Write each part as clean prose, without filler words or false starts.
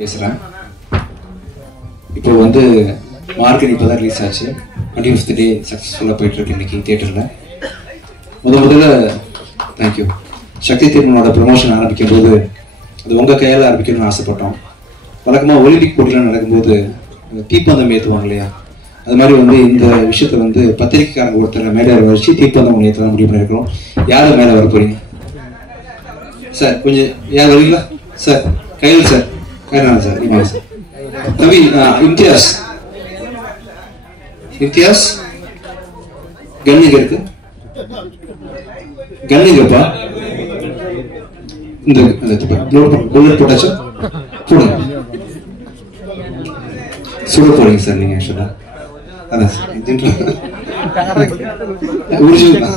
பேசுறேன். இப்போ வந்து மார்க்கெட் இப்போதான் ரிலீஸ் ஆச்சு. 25th டே சக்ஸஸ்ஃபுல்லாக போயிட்டு இருக்கு இன்னைக்கு தியேட்டரில். முதல்ல தேங்க்யூ. சக்தி திருமணோட ப்ரொமோஷன் ஆரம்பிக்கும் போது அது உங்கள் கையால் ஆரம்பிக்கணும்னு ஆசைப்பட்டோம். வழக்கமாக ஒலிம்பிக் போட்டியில் நடக்கும்போது தீப்பந்தம் ஏற்றுவாங்க இல்லையா, அது மாதிரி வந்து இந்த விஷயத்தை வந்து பத்திரிக்கைக்காரங்க ஒருத்தர் மேலே வச்சு தீப்பந்தம் ஏற்றலாம் முடிவு பண்ணியிருக்கிறோம். யாரும் மேலே வர போறீங்க சார்? கொஞ்சம் யார் வரீங்களா சார்? கையில் சார், கையில் சார், இமாங்க சார். தம்பி இம்தியாஸ், இம்தியாஸ் கன்னிங்க இருக்கு, கன்னிங்கப்பா. இந்த புல்லட் போட்டாச்சா? போடுங்க. சுட போறீங்க சார் நீங்க? ஆக்சுவலா அதான் சார் ஒரிஜினல் தான்.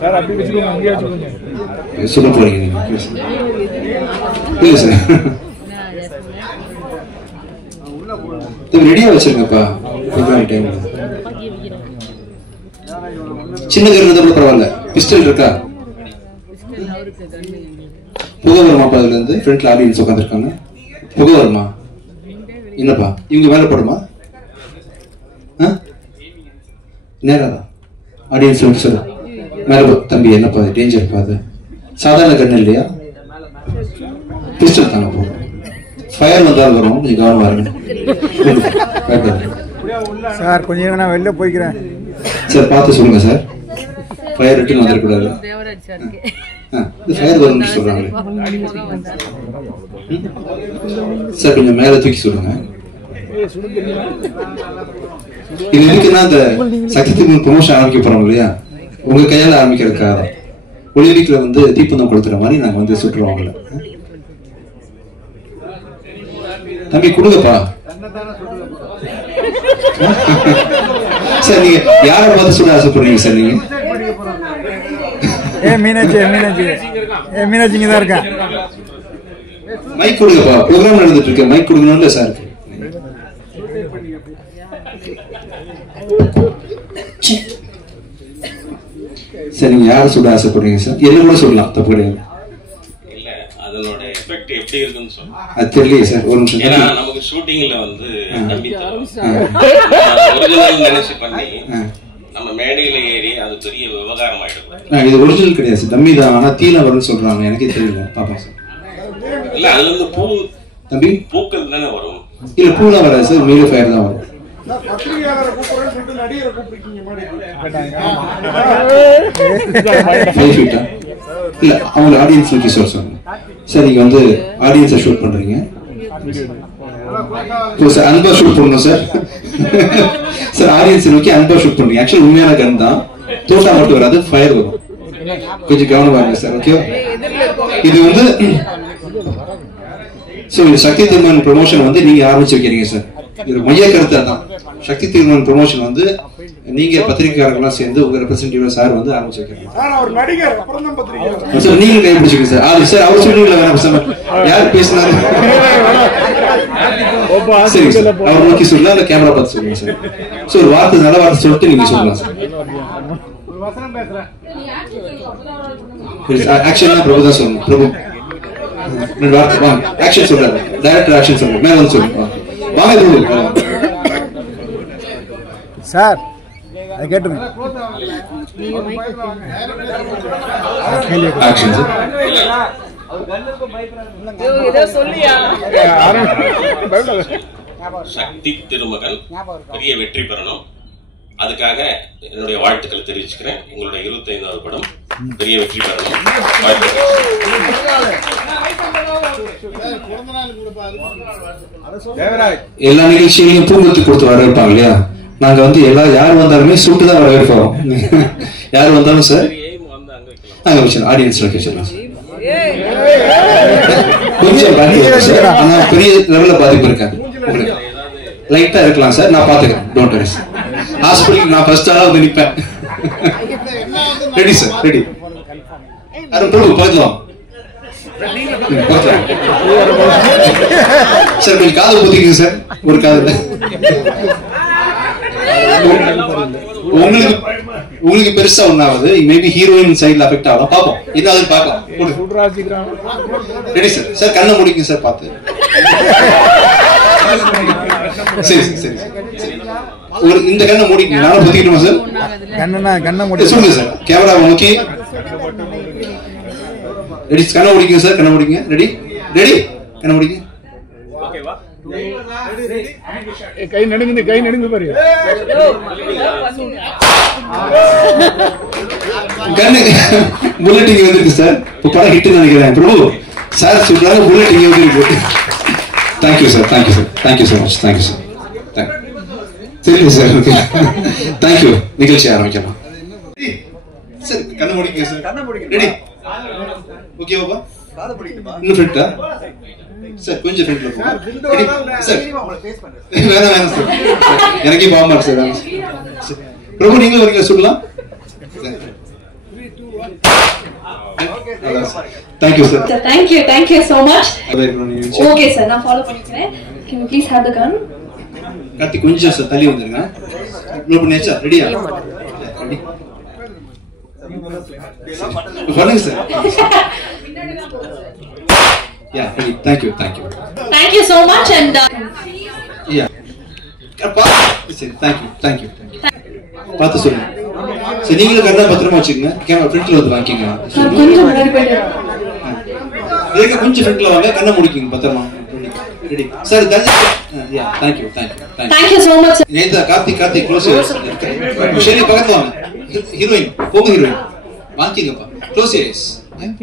சார் அப்படி வெச்சுக்கோங்க, அங்கேயே வெச்சுக்கோங்க. சொல்ல போறீங்க நீங்க? இல்ல சார், ரெடியா வச்சிருங்கப்பா. டைம் சின்ன கருணை கூட பரவாயில்ல. பிஸ்டல் இருக்கா? புகை வருமாப்பா? அதுல இருந்து ஃப்ரண்ட்ல ஆடியன்ஸ் உட்காந்துருக்காங்க. புகை வருமா? என்னப்பா இவங்க மேல போடுமா? நேராதான் ஆடியன்ஸ் சொல்லு மேல. தம்பி என்னப்பா அது டேஞ்சர்? அது சாதாரண கண்ணு இல்லையா, பிஸ்டல் தாங்க போகும். ஃபயர் வந்தால் வரும், கொஞ்சம் கவனமா இருங்க சார். கொஞ்சம் நான் வெளில போய்க்கிறேன் சார், பார்த்து சொல்லுங்க சார். ஃபயர் ரிட்டர்ன் வந்துடக்கூடாது. ஃபயர் வரும்னு சொல்றாங்க சார், கொஞ்சம் மேல தூக்கி சொல்லுங்க. இது எதுக்குன்னா இந்த சக்தி திருமணம் ப்ரொமோஷன் ஆரம்பிக்க போறோம் இல்லையா, உங்க கையால ஆரம்பிக்கிறதுக்காக ஒலிம்பிக்ல வந்து தீப்பந்தம் கொடுத்துற மாதிரி நாங்க வந்து சுட்டுறோம் அவங்கள. தம்பி கொடுங்கப்பா சார். நீங்க யாரை பார்த்து சுட ஆசைப்படுறீங்க சார்? நீங்க மீனாட்சி, மீனாட்சி, மீனாட்சிங்க தான் இருக்கேன். மைக் கொடுங்கப்பா, ப்ரோக்ராம் நடந்துட்டு இருக்கு. மைக் கொடுக்கணும்ல சார். சார் நீங்க யாரை சுட ஆசைப்படுறீங்க சார்? என்ன கூட சொல்லலாம், தப்பு கிடையாது. இல்ல அதனோட எஃபெக்ட் எப்படி இருக்குன்னு சொல்லுங்க. அது தெரியலையே சார், ஒரு நிமிஷம். ஏன்னா நமக்கு ஷூட்டிங்ல வந்து ஒரிஜினல் நினைச்சு பண்ணி நம்ம மேடையில ஏறி அது பெரிய விவகாரம் ஆயிடும். இது ஒரிஜினல் கிடையாது சார், டம்மி தான். ஆனா தீல வரும்னு சொல்றாங்க, எனக்கே தெரியல. பாப்பா சார். இல்ல அதுல இருந்து பூ தம்பி பூக்கள் தானே வரும். இல்ல பூலாம் வராது சார், மீடியம் ஃபயர் தான் வரும். இல்ல அவங்க ஆடியன்ஸ் நோக்கி சொல்லுங்க சார். நீங்க வந்து ஆடியன்ஸை ஷூட் பண்றீங்க சார், அன்பா ஷூட் பண்ணணும் சார். சார் ஆடியன்ஸ் நோக்கி அன்பா ஷூட் பண்றீங்க. ஆக்சுவலி உண்மையான கன் தான், தோட்டா மட்டும் வராது, ஃபயர் வரும். கொஞ்சம் கவனமா இருங்க சார். ஓகே, இது வந்து இந்த சக்தி திருமணம் ப்ரொமோஷன் வந்து நீங்க ஆரம்பிச்சு வைக்கிறீங்க சார். இது மைய கருத்து தான். சக்தி திருமணம் ப்ரொமோஷன் வந்து நீங்க பத்திரிகையாளர்கள்லாம் சேர்ந்து உங்க ரெப்ரசன்டேட்டிவ் சார் வந்து ஆரம்பிச்சு வைக்கிறீங்க சார். நீங்க கைப்பிடிச்சுங்க சார். அது சார் அவர் சொல்றீங்களா வேணாம் சார்? யார் பேசினாரு? சரி சார், அவர் நோக்கி சொல்லலாம், அந்த கேமரா பார்த்து சொல்லுங்க சார். ஸோ ஒரு வார்த்தை, நல்ல வார்த்தை சொல்லிட்டு நீங்க சொல்லலாம் சார். ஆக்ஷன் பிரபு தான் சொல்லணும். பிரபு ஆக்ஷன் சொல்றாரு, டைரக்டர் ஆக்ஷன் சொல்றாரு. மேல வந்து சொல்லுங்க. வாங்க பிரபு சார். அதை கேட்டுருங்க. Action sir. சக்தி திருமகன் பெரிய வெற்றி பெறணும், அதுக்காக என்னுடைய வாழ்த்துக்களை தெரிவிச்சுக்கிறேன். உங்களுடைய 25வது படம் பெரிய வெற்றி பெறணும். எல்லா நிகழ்ச்சிகளையும் பூங்கொத்து கொடுத்து வரவேற்பாங்க இல்லையா, நாங்க வந்து யார் வந்தாலுமே சூட்டு தான் வரவேற்போம். யார் வந்தாலும் சார் அங்க வச்சிடலாம், ஆடியன்ஸ் வச்சிடலாம். கொஞ்சம் சார், ஆனா பெரிய லெவல்ல பாதிப்பு இருக்காது, லைட்டா இருக்கலாம் சார். நான் பாத்துக்கிறேன், டோன்ட் வரி சார். ஹாஸ்பிட்டலுக்கு நான் ஃபர்ஸ்ட் ஆளா வந்து நிப்பேன். Ready sir, ready. யாரும் பார்க்கலாம் சார். கொஞ்சம் காது ஊத்திக்கங்க சார், ஒரு காதுல. உங்களுக்கு உங்களுக்கு பெருசா ஒண்ணாவது மேபி ஹீரோயின் சைடுல அஃபெக்ட் ஆகலாம். பாப்போம் என்ன ஆகுது பார்க்கலாம். Ready sir. சார் கண்ணை முடிங்க சார் பார்த்து. சரி சரி சரி. ஒரு இந்த கண்ணை முடிங்க. நானும் புத்திக்கணுமா சார்? கண்ணை மூடி சொல்லுங்க சார். கேமரா நோக்கி. ரெடி. கண்ணை முடிங்க சார். கண்ணை முடிங்க. Ready ready. கண்ணை முடிங்க. ஓகேவா? கை நடுங்குது பாரு. கண்ணு புல்லட் இங்க வந்துருக்கு சார். இப்போ படம் ஹிட் நினைக்கிறேன். பிரபு சார் சொல்றாங்க புல்லட் இங்க வந்துருக்கு. Thank you sir. Thank you sir. Thank you so much. Thank you sir. சரி சார். Okay thank you. நிகழ்ச்சி ஆரம்பிக்கலாம் சார். கண்ணை முடிங்க சார். ரெடி. ஓகேவாப்பா? இன்னும் ஃப்ரெண்டா சார்? கொஞ்சம் ஃப்ரெண்ட்ல போங்க சார். வேணாம் சார். எனக்கே பாவமா சார். பிரபு நீங்களும் வரீங்களா? சொல்லலாம். Thank you sir. Thank you so much. Okay sir, நான் ஃபாலோ பண்ணிக்கிறேன். Can you please have the gun? Karthi கொஞ்சம் சார் தள்ளி வந்துருங்க. ப்ளோ பண்ணியாச்சா? ரெடியா? ரெடி பண்ணுங்க sir. Yeah, thank you. Thank you so much and yeah. Thank you. பார்த்து சொல்லுங்க. சரி நீங்களும் கரெக்டா பத்திரமா வச்சுக்கங்க. கேமரா ஃப்ரண்ட்ல வந்து வாங்கிக்கங்க. கொஞ்சம் முன்னாடி போயிடு. இதுக்கு கொஞ்சம் ஃப்ரண்ட்ல வாங்க. கண்ணை முடிக்கங்க பத்திரமா. Ready sir. yeah, thank you. Thank you so much. நேதா கார்த்தி க்ளோஸ் சரி பக்கத்துல வாங்க. ஹீரோயின் போங்க. ஹீரோயின் வாங்கிங்கப்பா. Close eyes. Thank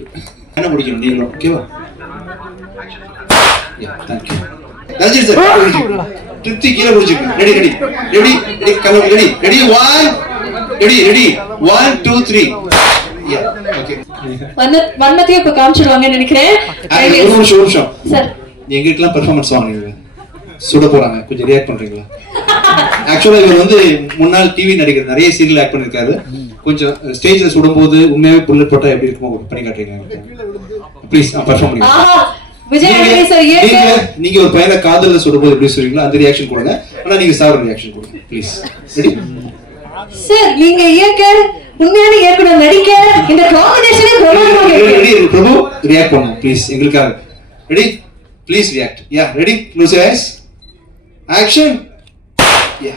you. கண்ணை முடிக்கணும் நீங்களும். ஓகேவா? yeah, thank you. Rajesh sir Tripti கீழே முடிச்சுக்கங்க. ரெடி கண்ணை ரெடி 1 2 3 yeah okay. வண்ணத்தையே இப்ப காமிச்சிடுவாங்கன்னு நினைக்கிறேன். ஒரு நிமிஷம் சார் எங்களுக்கெல்லாம் பெர்ஃபார்மன்ஸ் வாங்குறீங்க. சுட போறாங்க. கொஞ்சம் ரியாக்ட் பண்றீங்களா? ஆக்சுவலா இவர் வந்து முன்னாள் டிவி நடிகர். நிறைய சீரியல் ஆக்ட் பண்ணிருக்காரு. கொஞ்சம் ஸ்டேஜ்ல சுடும்போது உண்மையாவே புல்லட் போட்டா எப்படி இருக்குமோ பண்ணி காட்டுறீங்க ப்ளீஸ். பெர்ஃபார்ம் பண்ணுங்க. நீங்க ஒரு பையனை காதல்ல சுடும்போது எப்படி சொல்றீங்களோ அந்த ரியாக்ஷன் கொடுங்க. ஆனா நீங்க சார் ரியாக்ஷன் கொடுங்க ப்ளீஸ். Ready sir? நீங்க உண்மையான இயக்குனர் நடிக்க இந்த காம்பினேஷனே பிரமாதமா இருக்கு. ரெடி பிரபு ரியாக்ட் பண்ணுங்க ப்ளீஸ் எங்களுக்காக. Ready please react. Yeah ready close your eyes. Action. Yeah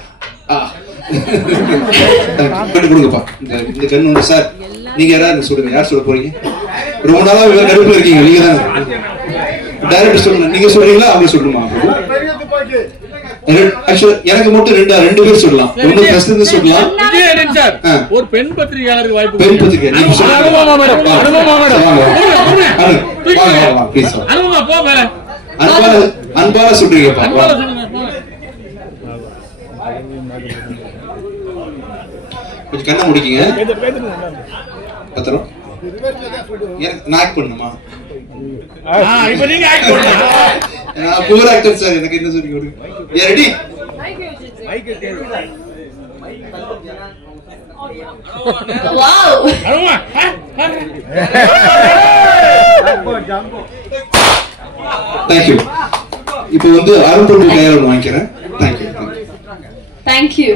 கண்ணு கொடுங்கப்பா. இந்த கண்ணு வந்து சார் நீங்க யாராவது சொல்லுங்க. யார் சொல்ல போறீங்க? ரொம்ப நாளா இவர் கடுப்புல இருக்கீங்க. நீங்க தான் டைரக்டர் சொல்லுங்க. நீங்க சொல்றீங்களா அவங்க சொல்லணுமா? ஆக்சுவலா எனக்கு மட்டும் ரெண்டு பேர் சொல்லலாம். ஒன்னு பிரசிடன்ட் சொல்லலாம். ஒரு பெண் பத்திரிகையாளருக்கு வாய்ப்பு. பெண் பத்திரிகை நீங்க சொல்லுங்க. ப்ளீஸ் அன்பால சொல்றீங்கப்பா. கொஞ்சம் கண்ணை முடிக்கீங்க. பத்திரம் நான் ஆக்ட் பண்ணுமா? இப்ப நீங்க ஆக்ட் பண்ணுங்க. நான் பூர் ஆக்டர் சார். எனக்கு என்ன சொல்றீங்க? யா ரெடி. வாவ். Thank you. இப்போ வந்து அருண் பிரபு கையால வாங்கிக்கிறேன். Thank you.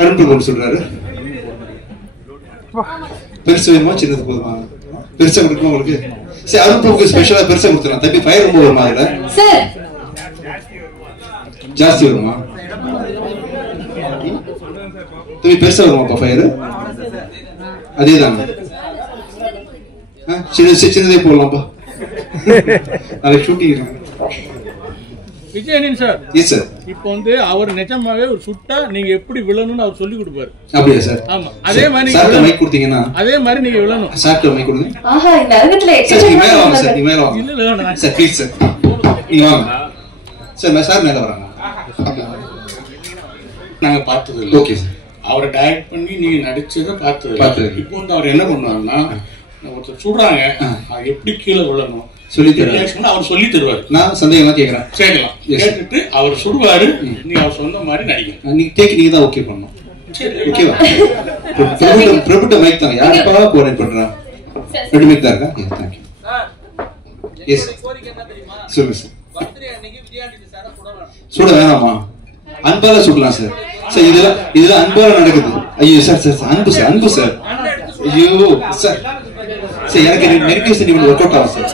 அருண் பிரபு சொல்றாரு. பெருசு வேணுமா சின்னது போதுமா? பெருசா கொடுக்கணும் உங்களுக்கு. சரி அருண் பிரபுக்கு ஸ்பெஷலா பெருசா கொடுத்துறேன். தம்பி ஃபயர் ரொம்ப வருமா அதுல? சார் ஜாஸ்தி வருமா? தம்பி பெருசா வருமாப்பா ஃபயர்? அதேதான். சின்னதே போடலாம்ப்பா. நாளைக்கு ஷூட்டிங் இருக்கு. விஜயனின் சார். Yes sir. இப்போ வந்து அவர் நிஜமாவே ஒரு சுட்டா நீங்க எப்படி விழணும்னு அவர் சொல்லி கொடுப்பாரு. அப்படியே சார்? ஆமா. அதே மாதிரி சார் மைக் கொடுத்தீங்கன்னா அதே மாதிரி நீங்க விழணும். சார் மைக் கொடுங்க. ஆஹா இந்த அரங்கத்துல நீ மேல வாங்க சார். நீ மேல வாங்க. இல்ல சார் ப்ளீஸ் சார். நீங்க வாங்க. சார் மேல வராங்க. நாங்க பார்த்தது இல்ல. Okay sir. அவரை டைரக்ட் பண்ணி நீங்க நடிச்சதை பார்த்தது. இப்போ வந்து அவர் என்ன பண்ணுவாருன்னா ஒருத்தர் சொல்றாங்க அது எப்படி கீழே விழணும் சொல்லி தருவாரு. அவர் சொல்லி தருவாரு. நான் சந்தேகமா கேக்குறேன். கேட்கலாம். கேட்டுட்டு அவர் சுடுவாரு. நீ அவர் சொந்த மாதிரி நடிக்கணும். நீங்க டேக் நீங்க தான் ஓகே பண்ணணும். ஓகேவா? பிரபுட்ட மைக் தாங்க. யாருப்பா கோஆர்டினேட் பண்றா? ரெண்டு மைக் தான் இருக்கா? Yes thank you. எஸ் சொல்லுங்க சார். பர்த்டே அன்னைக்கு விஜயாண்டி சார சுட வேணாமா? அன்பால சுடலாம் சார். சார் இதெல்லாம் அன்பால நடக்குது. ஐயோ சார் அன்பு சார். ஐயோ சார் எனக்கு நெகட்டிவ் சென்டிமெண்ட் ஒர்க் அவுட் ஆகும் சார்.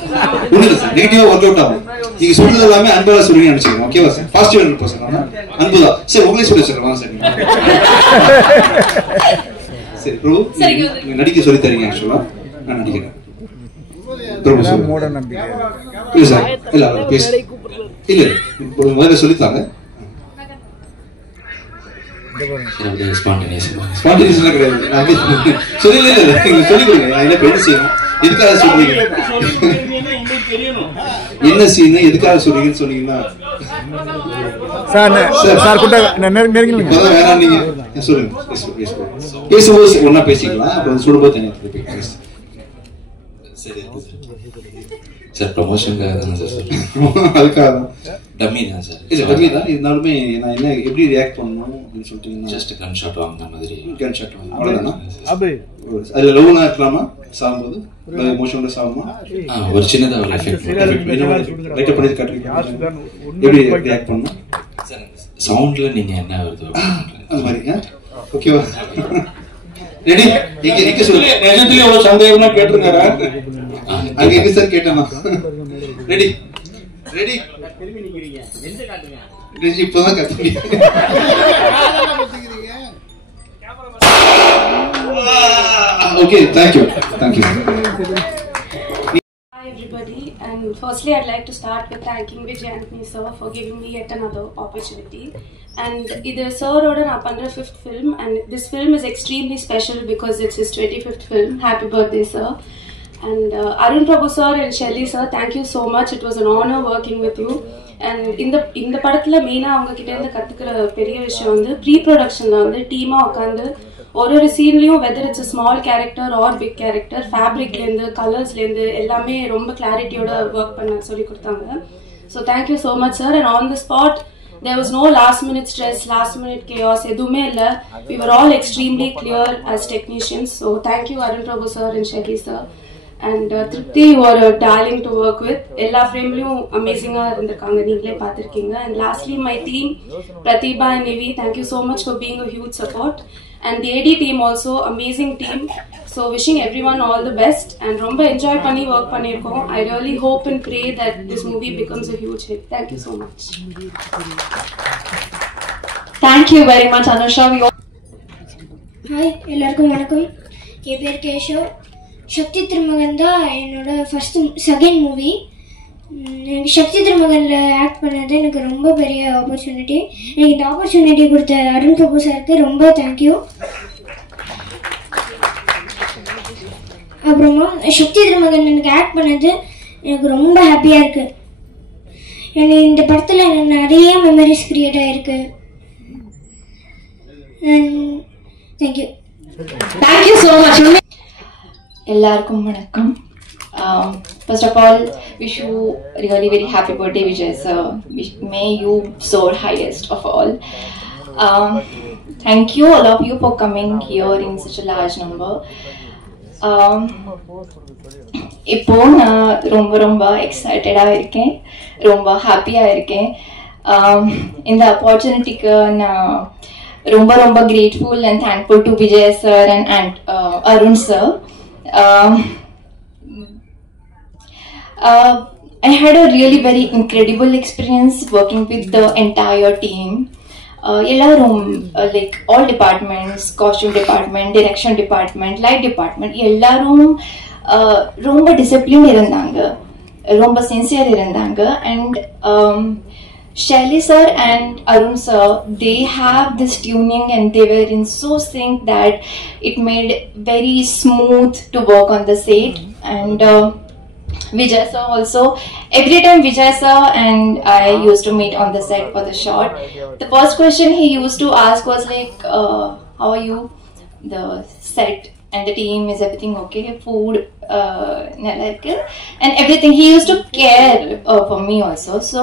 ஒண்ணு இல்ல சார், நெகட்டிவா ஒர்க் அவுட் ஆகும். நீங்க சொல்றது எல்லாமே அன்பால சொல்லுங்க நினைச்சுக்கோங்க. ஓகேவா சார்? பாசிட்டிவ் இருப்போம் சார். அன்புதான் சார். உங்களே சொல்லி சார். வாங்க சார். சரி ப்ரோ, நீங்க நடிக்க சொல்லி தரீங்க. ஆக்சுவலா நான் நடிக்கிறேன். இல்ல சார், இல்ல பேச இல்ல முதல்ல சொல்லித்தாங்க. எதுக்காக சொல்றீங்க, என்ன சீன் எதுக்காக சொல்றீங்கன்னு சொன்னீங்கன்னா வேணாம். நீங்க சொல்லுங்க, பேசும்போது ஒன்னா பேசிக்கலாம். அப்புறம் சொல்லும்போது தனியாக சரி சார். ப்ரமோஷனுக்காக தானே சார்? அதுக்காக தான். டம்மி தான் சார். இல்ல டம்மி தான் இருந்தாலுமே நான் என்ன எப்படி ரியாக்ட் பண்ணணும் அப்படின்னு சொல்லிட்டீங்கன்னா ஜஸ்ட் கன் ஷாட் வாங்கின மாதிரி. கன் ஷாட் வாங்க அவ்வளவுதானா? அதுல லவ்னா இருக்கலாமா? சாகும்போது எமோஷனோட சாகுமா? ஒரு சின்னதா ஒரு எஃபெக்ட் லைட்டா பண்ணி காட்டுறீங்க. எப்படி ரியாக்ட் பண்ணணும் சார்? சவுண்ட்ல நீங்க என்ன வருது அந்த மாதிரி. ஓகேவா? ரெடி? எங்க சொல்லுங்க. நிஜத்துல எவ்வளவு சந்தேகமா கேட்டிருக்காரா? அங்க எங்க சார் கேட்டேனா? ரெடி ரெடி திரும்பி நிக்கிறீங்க. நெஞ்ச காட்டுங்க. ரெடி இப்பதான் கத்துறீங்க. Okay, thank you. Hi everybody, and firstly I'd like to start with thanking Vijay Anthony sir for giving me yet another opportunity. And இது sir-ஓட நான் பண்ற 5th film, and this film is extremely special because it's his 25th film. Happy birthday sir. And Arun Prabhu sir and Shelly sir, thank you so much. It was an honor working with you. And இந்த படத்துல மெயினா அவங்க கிட்ட இருந்து கத்துக்கிற பெரிய விஷயம் வந்து ப்ரீ ப்ரொடக்ஷன்ல வந்து டீமா உட்காந்து ஒரு சீன்லயும் whether it's small character or big character, ஃபேப்ரிக்லேருந்து கலர்ஸ்லேருந்து எல்லாமே ரொம்ப கிளாரிட்டியோட ஒர்க் பண்ண சொல்லி கொடுத்தாங்க. So thank you so much sir. And on the spot there was no last minute stress, last minute chaos, எதுவுமே இல்லை. We were all extremely clear as technicians. So thank you Arun Prabhu sir and Shelly sir. And Tripti, you are a darling to work with. எல்லா ஃப்ரேம்லயும் அமேசிங்கா இருந்திருக்காங்க, நீங்களே பார்த்துருக்கீங்க. And lastly my team, Pratibha and Nivi, thank you so much for being a huge support. And the AD team also, amazing team. So wishing everyone all the best. And ரொம்ப enjoy பண்ணி work பண்ணிருக்கோம். I really hope and pray that this movie becomes a huge hit. Thank you so much. Thank you very much Anusha. Hi, எல்லாருக்கும் வணக்கம். என் பேர் கேஷவ். சக்தி திருமகன் தான் என்னோட second movie. எனக்கு சக்தி திருமகனில் act பண்ணது எனக்கு ரொம்ப பெரிய ஆப்பர்ச்சுனிட்டி. எனக்கு இந்த ஆப்பர்ச்சுனிட்டி கொடுத்த அருண் பிரபு சாருக்கு ரொம்ப தேங்க்யூ. அப்புறமா சக்தி திருமகன் எனக்கு ஆக்ட் பண்ணது எனக்கு ரொம்ப ஹாப்பியாக இருக்குது. எனக்கு இந்த படத்தில் எனக்கு நிறைய மெமரிஸ் க்ரியேட் ஆகிருக்கு. தேங்க்யூ. Thank you so much. எல்லாருக்கும் வணக்கம். First of all, wish you really very happy birthday Vijay sir. May you soar highest of all. Thank you all of you for coming here in such a large number. இப்போ நான் ரொம்ப எக்ஸைட்டடாக இருக்கேன், ரொம்ப ஹாப்பியாக இருக்கேன். இந்த ஆப்பர்ச்சுனிட்டிக்கு நான் ரொம்ப grateful and thankful to Vijay sir and Arun sir. I had a really very incredible experience working with the entire team. எல்லாரும் like all departments, costume department, direction department, light department, எல்லாரும் ரொம்ப disciplined இருந்தாங்க, ரொம்ப sincere இருந்தாங்க. And Shelly sir and Arun sir, they have this tuning and they were in so sync that it made very smooth to work on the set. And Vijay sir also, every time Vijay sir and I used to meet on the set for the shot, the first question he used to ask was like, how are you, the set and the team, is everything okay, food, and everything. He used to care for me also. So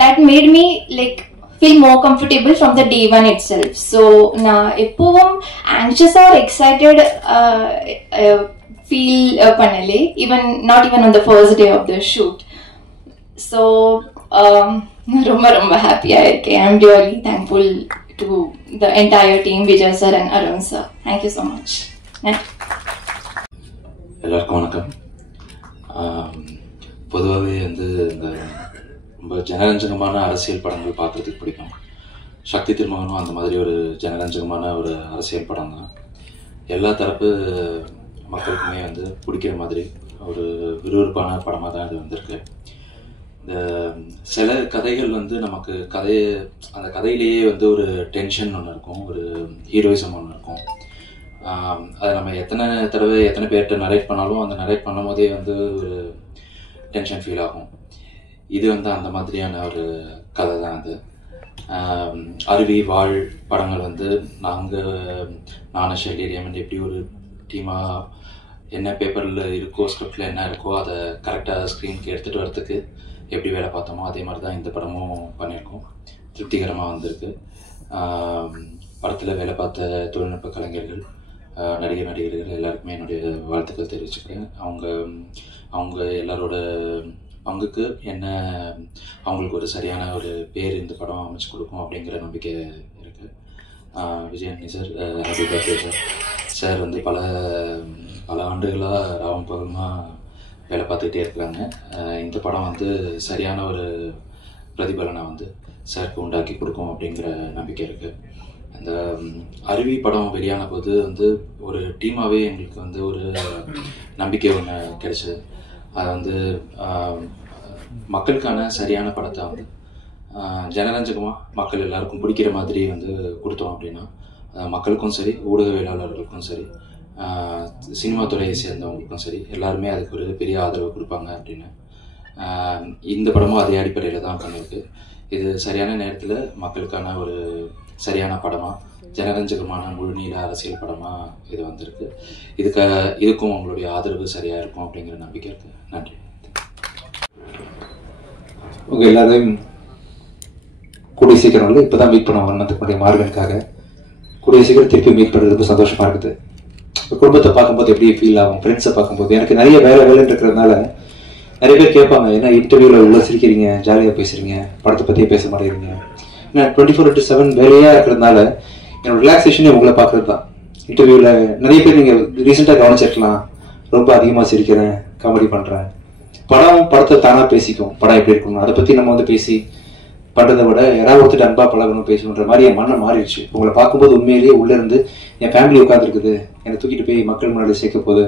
that made me like feel more comfortable from the day one itself. So na eppovum anxious or excited feel panale, even not even on the first day of the shoot. So ரொம்ப happy ஆயிருக்கேன். I'm really thankful to the entire team, Vijay sir and Arun sir. Thank you so much. எல்லாருக்கும் வணக்கம். பொதுவாகவே வந்து இந்த ரொம்ப ஜனரஞ்சகமான அரசியல் படங்கள் பார்க்குறதுக்கு பிடிக்கும். சக்தி திருமகனும் அந்த மாதிரி ஒரு ஜனரஞ்சகமான ஒரு அரசியல் படம் தான். எல்லா தரப்பு மக்களுக்குமே வந்து பிடிக்கிற மாதிரி ஒரு விறுவிறுப்பான படமாக தான் இது வந்திருக்கு. இந்த சில கதைகள் வந்து நமக்கு அந்த கதையிலேயே வந்து ஒரு டென்ஷன் ஒன்று இருக்கும், ஒரு ஹீரோயிசம் ஒன்று இருக்கும். அதை நம்ம எத்தனை பேர்கிட்ட நரேட் பண்ணாலும் அந்த நரேட் பண்ணும் போதே வந்து ஒரு டென்ஷன் ஃபீல் ஆகும். இது வந்து அந்த மாதிரியான ஒரு கதை தான் அது. அருவி வாழ் படங்கள் வந்து நானும் ஷெல்லி ரேமண்ட் எப்படி ஒரு டீமாக என்ன பேப்பரில் இருக்கோ ஸ்கிரிப்டில் என்ன இருக்கோ அதை கரெக்டாக ஸ்க்ரீனுக்கு எடுத்துகிட்டு வரத்துக்கு எப்படி வேலை பார்த்தோமோ அதே மாதிரி தான் இந்த படமும் பண்ணியிருக்கோம். திருப்திகரமாக வந்திருக்கு. படத்தில் வேலை பார்த்த தொழில்நுட்ப கலைஞர்கள், நடிகர்கள் எல்லாருக்குமே என்னுடைய வாழ்த்துக்கள் தெரிவிச்சுக்கிறேன். அவங்க எல்லாரோட பங்குக்கு என்ன அவங்களுக்கு ஒரு சரியான ஒரு பேர் இந்த படம் அமைச்சு கொடுக்கும் அப்படிங்கிற நம்பிக்கை இருக்குது. Vijayani sir, happy birthday sir. Sir வந்து பல ஆண்டுகளாக ராவம் பகமாக வேலை பார்த்துக்கிட்டே இருக்கிறாங்க. இந்த படம் வந்து சரியான ஒரு பிரதிபலனை வந்து சாருக்கு உண்டாக்கி கொடுக்கும் அப்படிங்கிற நம்பிக்கை இருக்குது. அந்த அருவி படம் வெளியான போது வந்து ஒரு டீமாகவே எங்களுக்கு வந்து ஒரு நம்பிக்கை ஒன்று கிடைச்சிது. அது வந்து மக்களுக்கான சரியான படத்தை வந்து ஜனரஞ்சகமாக மக்கள் எல்லாருக்கும் பிடிக்கிற மாதிரி வந்து கொடுத்தோம் அப்படின்னா மக்களுக்கும் சரி, ஊடகவியலாளர்களுக்கும் சரி, சினிமா துறையை சேர்ந்தவங்களுக்கும் சரி எல்லாருமே அதுக்கு ஒரு பெரிய ஆதரவு கொடுப்பாங்க அப்படின்னு இந்த படமும் அதே அடிப்படையில் தான் பண்ணியிருக்கு. இது சரியான நேரத்தில் மக்களுக்கான ஒரு சரியான படமாக, ஜனரஞ்சகமான முழுநீள அரசியல் படமாக இது வந்திருக்கு. இதுக்கும் உங்களுடைய ஆதரவு சரியாக இருக்கும் அப்படிங்கிற நம்பிக்கை இருக்குது. நன்றி. உங்கள் எல்லாரையும் கூடிய சீக்கிரம் வந்து இப்போ தான் மீட் பண்ண வரணுடைய மார்கனுக்காக கூடிய சீக்கிரம் திருப்பி மீட் பண்ணுறது ரொம்ப சந்தோஷமாக இருக்குது. குடும்பத்தை பார்க்கும்போது எப்படி ஃபீல் ஆகும், ஃப்ரெண்ட்ஸை பார்க்கும்போது எனக்கு நிறைய வேலைன்னு இருக்கிறதுனால நிறைய பேர் கேட்பாங்க, ஏன்னா இன்டர்வியூவில் உள்ள சிரிக்கிறீங்க, ஜாலியாக பேசுகிறீங்க, படத்தை பற்றியே பேச மாட்டேங்கிறீங்க. ஏன்னா 24/7 வேலையாக இருக்கிறதுனால என்னோட ரிலாக்ஸேஷனே உங்களை பார்க்குறது தான். இன்டர்வியூவில் நிறைய பேர் நீங்கள் ரீசெண்டாக கவனிச்சிருக்கலாம், ரொம்ப அதிகமாக சிரிக்கிறேன், காமெடி பண்ணுறேன். படத்தை தானாக பேசிக்கும், படம் எப்படி இருக்கணும் அதை பற்றி நம்ம வந்து பேசி பண்ணுறதை விட யாராவது ஒருத்தர் அன்பா பழகணும் பேசணுன்ற மாதிரி என் மண்ணை மாறிடுச்சு. உங்களை பார்க்கும்போது உண்மையிலேயே உள்ளேருந்து என் ஃபேமிலி உட்காந்துருக்குது, என்னை தூக்கிட்டு போய் மக்கள் முன்னாடி சேர்க்க போது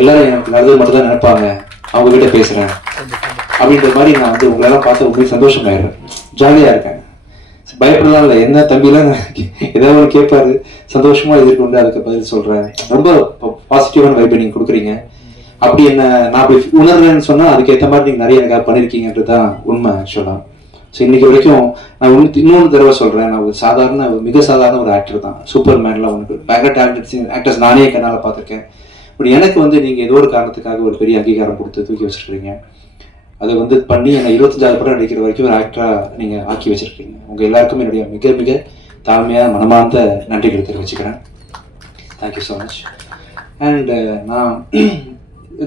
எல்லாரும் எனக்கு நல்லது மட்டும் தான் நினைப்பாங்க, அவங்க கிட்ட பேசுகிறேன் அப்படின்ற மாதிரி நான் வந்து உங்களெல்லாம் பார்த்து உண்மையை சந்தோஷமாயிடுறேன், ஜாலியாக இருக்கேன். பயப்படலாம் இல்லை, என்ன தம்பிலாம் ஏதாவது ஒன்று கேட்பாரு, சந்தோஷமா எதிர்கொண்டு அதுக்கு பதில் சொல்கிறேன். ரொம்ப பாசிட்டிவான வைப்பை நீங்கள் கொடுக்குறீங்க. அப்படி என்ன நான் அப்படி உணர்றேன்னு சொன்னால் அதுக்கேற்ற மாதிரி நீங்கள் நிறைய எனக்காக பண்ணியிருக்கீங்கன்றது தான் உண்மை ஆக்சுவலாக. ஸோ இன்னைக்கு வரைக்கும் நான் இன்னொன்று தடவை சொல்கிறேன், நான் மிக சாதாரண ஒரு ஆக்டர் தான். சூப்பர் மேன்லாம் ஒன்று பயங்கர டேலண்டட் ஆக்டர்ஸ் நானே கண்ணால் பார்த்துருக்கேன். பட் எனக்கு வந்து நீங்கள் ஏதோ ஒரு காரணத்துக்காக ஒரு பெரிய அங்கீகாரம் கொடுத்து தூக்கி வச்சுருக்கீங்க. அதை வந்து பண்ணி என்னை 25 படம் நடிக்கிற வரைக்கும் ஒரு ஆக்டராக நீங்கள் ஆக்கி வச்சுருக்கீங்க. உங்கள் எல்லாருக்கும் என்னுடைய மிக மிக தாழ்மையாக மனமார்ந்த நன்றிகளை தெரிவிச்சுக்கிறேன். Thank you so much. அண்ட் நான்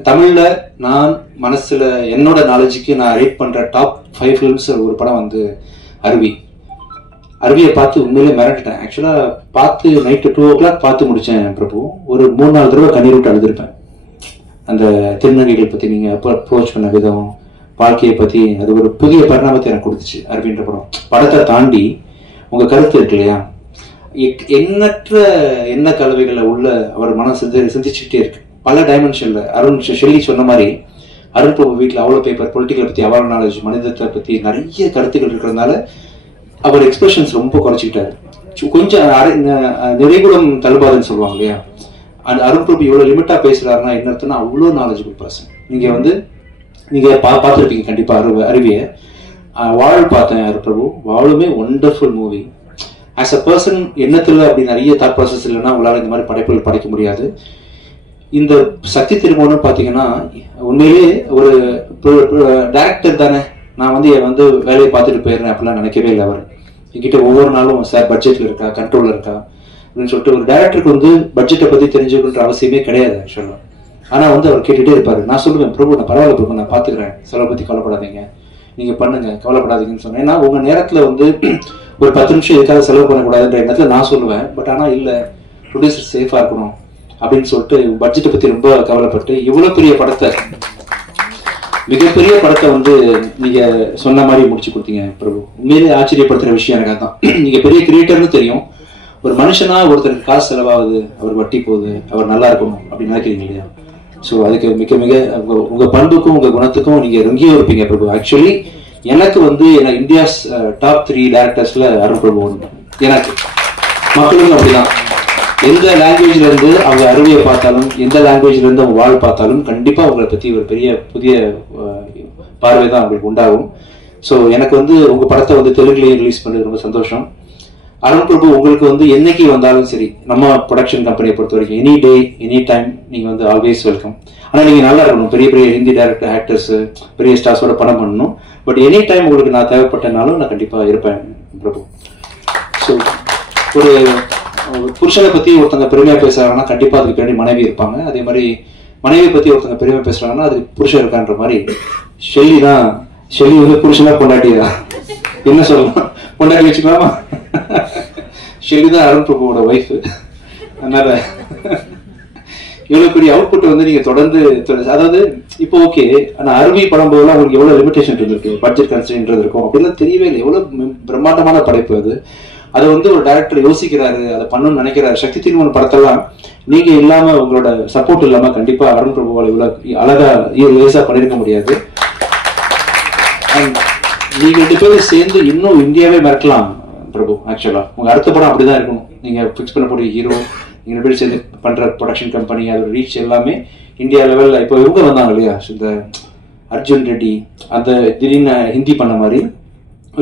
தமிழில் நான் மனசில் என்னோட நாலேஜுக்கு நான் ரேட் பண்ணுற டாப் 5 ஃபிலிம்ஸ் ஒரு படம் வந்து அருவியை பார்த்து உண்மையிலே மிரட்டுட்டேன். ஆக்சுவலாக பார்த்து நைட்டு 2 o'clock பார்த்து முடித்தேன் பிரபு. ஒரு 3-4 தடவை கண்ணீர் விட்டு அழுதுருப்பேன். அந்த திருநங்கைகள் பற்றி நீங்கள் அப்ரோச் பண்ண விதம், வாழ்க்கையை பற்றி அது ஒரு புதிய பரிணாமத்தை எனக்கு கொடுத்துச்சு அருவின்ற படம். படத்தை தாண்டி உங்கள் கருத்து இருக்கு இல்லையா, எண்ணற்ற எண்ண கலவைகளை உள்ள அவர் மனம் சிந்திச்சுக்கிட்டே இருக்கு பல டைமென்ஷனில். ஷெல்லி சொன்ன மாதிரி அருண் பிரபு வீட்டில் அவ்வளோ பேப்பர், பொலிட்டிக்கலை பற்றி அவ்வளோ நாலேஜ், மனிதத்தை பற்றி நிறைய கருத்துக்கள் இருக்கிறதுனால அவர் எக்ஸ்பிரஷன்ஸ் ரொம்ப குறைச்சிக்கிட்டாரு. கொஞ்சம் நிறைகுடம் தழுபாதுன்னு சொல்லுவாங்க இல்லையா, அந்த அருண் பிரபு இவ்வளோ லிமிட்டாக பேசுகிறாருன்னா என்ன அர்த்தம்னா அவ்வளோ நாலேஜபிள் பர்சன். நீங்கள் பார்த்துருப்பீங்க கண்டிப்பாக அருவியை. வாழ் பார்த்தேன் அருண் பிரபு, வாழுமே wonderful movie. As a person எண்ணத்தில் அப்படி நிறைய தாட் ப்ராசஸ் இல்லைன்னா உங்களால் இந்த மாதிரி படைப்புகள் படைக்க முடியாது. இந்த சக்தி திருமணம்னு பார்த்தீங்கன்னா உண்மையிலே ஒரு டைரக்டர் தானே, நான் வந்து வேலையை பார்த்துட்டு போயிடுறேன் அப்படிலாம் நினைக்கவே இல்லை. அவர் என்கிட்ட ஒவ்வொரு நாளும் சார் பட்ஜெட்டில் இருக்கா, கண்ட்ரோலில் இருக்கா அப்படின்னு சொல்லிட்டு ஒரு டைரக்டருக்கு வந்து பட்ஜெட்டை பற்றி தெரிஞ்சுக்கணுன்ற அவசியமே கிடையாது ஆக்சுவலாக. ஆனால் அவர் கேட்டுகிட்டே இருப்பார். நான் சொல்லுவேன், பிரபு நான் பரவாயில்ல பிரபு, நான் பார்த்துக்கிறேன், செலவை பற்றி கவலைப்படாதீங்க, நீங்கள் பண்ணுங்க, கவலைப்படாதீங்கன்னு சொன்னேன். ஏன்னா உங்கள் நேரத்தில் வந்து ஒரு 10 நிமிஷம் எதுக்காக செலவு பண்ணக்கூடாதுன்ற எண்ணத்தில் நான் சொல்லுவேன். பட் ஆனால் இல்லை, ப்ரொடியூசர் சேஃபாக இருக்கணும் அப்படின்னு சொல்லிட்டு பட்ஜெட்டை பற்றி ரொம்ப கவலைப்பட்டு இவ்வளோ பெரிய படத்தை, மிகப்பெரிய படத்தை வந்து நீங்கள் சொன்ன மாதிரி முடிச்சு கொடுத்தீங்க பிரபு. உண்மையிலே ஆச்சரியப்படுத்துகிற விஷயம் எனக்கு தான். நீங்கள் பெரிய கிரியேட்டர்னு தெரியும், ஒரு மனுஷனா ஒருத்தருக்கு காசு செலவாகுது, அவர் வட்டி போகுது, அவர் நல்லா இருக்கணும் அப்படின்னு நினைக்கிறீங்க இல்லையா? ஸோ அதுக்கு மிக மிக உங்க பண்புக்கும் உங்க குணத்துக்கும் நீங்க ரொங்கியும் இருப்பீங்க பிரபு. ஆக்சுவலி எனக்கு வந்து இந்தியாஸ் டாப் 3 டைரக்டர்ஸ்ல அருண் பிரபு ஒன்று. எனக்கு மக்களுக்கும் அப்படிதான். எந்த லாங்குவேஜ்ல இருந்து அவங்க அருவியை பார்த்தாலும், எந்த லாங்குவேஜ்ல இருந்து அவங்க வாழ் பார்த்தாலும் கண்டிப்பா உங்களை பத்தி ஒரு பெரிய புதிய பார்வை தான் அவங்களுக்கு உண்டாகும். ஸோ எனக்கு வந்து உங்க படத்தை வந்து தெலுங்குலேயே ரிலீஸ் பண்ணது ரொம்ப சந்தோஷம். அருண் பிரபு உங்களுக்கு வந்து என்னைக்கு வந்தாலும் சரி, நம்ம ப்ரொடக்ஷன் கம்பெனியை பொறுத்த வரைக்கும் எனி டே எனி டைம் நீங்க வந்து ஆல்வேஸ் வெல்கம். ஆனால் நீங்க நல்லா இருக்கணும், பெரிய பெரிய ஹிந்தி டைரக்டர், ஆக்டர்ஸ், பெரிய ஸ்டார்ஸோட படம் பண்ணணும். பட் எனி டைம் உங்களுக்கு நான் தேவைப்பட்டனாலும் நான் கண்டிப்பா இருப்பேன் பிரபு. ஸோ ஒரு புருஷனை பத்தி ஒருத்தங்க பெருமையா பேசுறாங்கன்னா கண்டிப்பா அதுக்கு பின்னாடி மனைவி இருப்பாங்க. அதே மாதிரி மனைவியை பத்தி ஒருத்தங்க பெருமையா பேசுறாங்கன்னா அதுக்கு புருஷன் இருக்கான்ற மாதிரி ஷெல்லி வந்து புருஷனா பொண்டாட்டியா என்ன சொல்லலாம், பொண்டாட்டி வச்சுக்கலாமா? ஷெல்லி தான் அருண் பிரபுவோட ஒய்ஃபு. அதனால இவ்வளவு பெரிய அவுட்புட் வந்து நீங்க தொடர்ந்து, அதாவது இப்போ ஓகே, ஆனா அருவி படம் போதெல்லாம் உங்களுக்கு எவ்வளவு லிமிடேஷன் இருக்கு, பட்ஜெட் கன்ஸ்ட்ரெயின்ட் இருக்கும், அப்படிலாம் தெரியவே இல்லை. எவ்வளவு பிரம்மாண்டமான படைப்பு அது. அதை வந்து ஒரு டைரக்டர் யோசிக்கிறாரு, அதை பண்ணணும்னு நினைக்கிறாரு. சக்தி திருமணம் படத்தெல்லாம் நீங்க இல்லாம, உங்களோட சப்போர்ட் இல்லாம கண்டிப்பா அருண் பிரபுவால் இவ்வளவு அழகா லேசா பண்ணிருக்க முடியாது. நீங்க 2 பேரும் சேர்ந்து இன்னும் இந்தியாவே மிரட்டலாம் பிரபு. ஆக்சுவலா உங்க அடுத்த படம் அப்படிதான் இருக்கணும். நீங்க பிக்ஸ் பண்ணக்கூடிய ஹீரோ, நீங்க 2 பேரும் சேர்ந்து பண்ற ப்ரொடக்ஷன் கம்பெனி, அதோட ரீச் எல்லாமே இந்தியா லெவல்ல. இப்போ இவங்க வந்தாங்க இல்லையா, இந்த அர்ஜுன் ரெட்டி, அந்த திடீர்னு ஹிந்தி பண்ண மாதிரி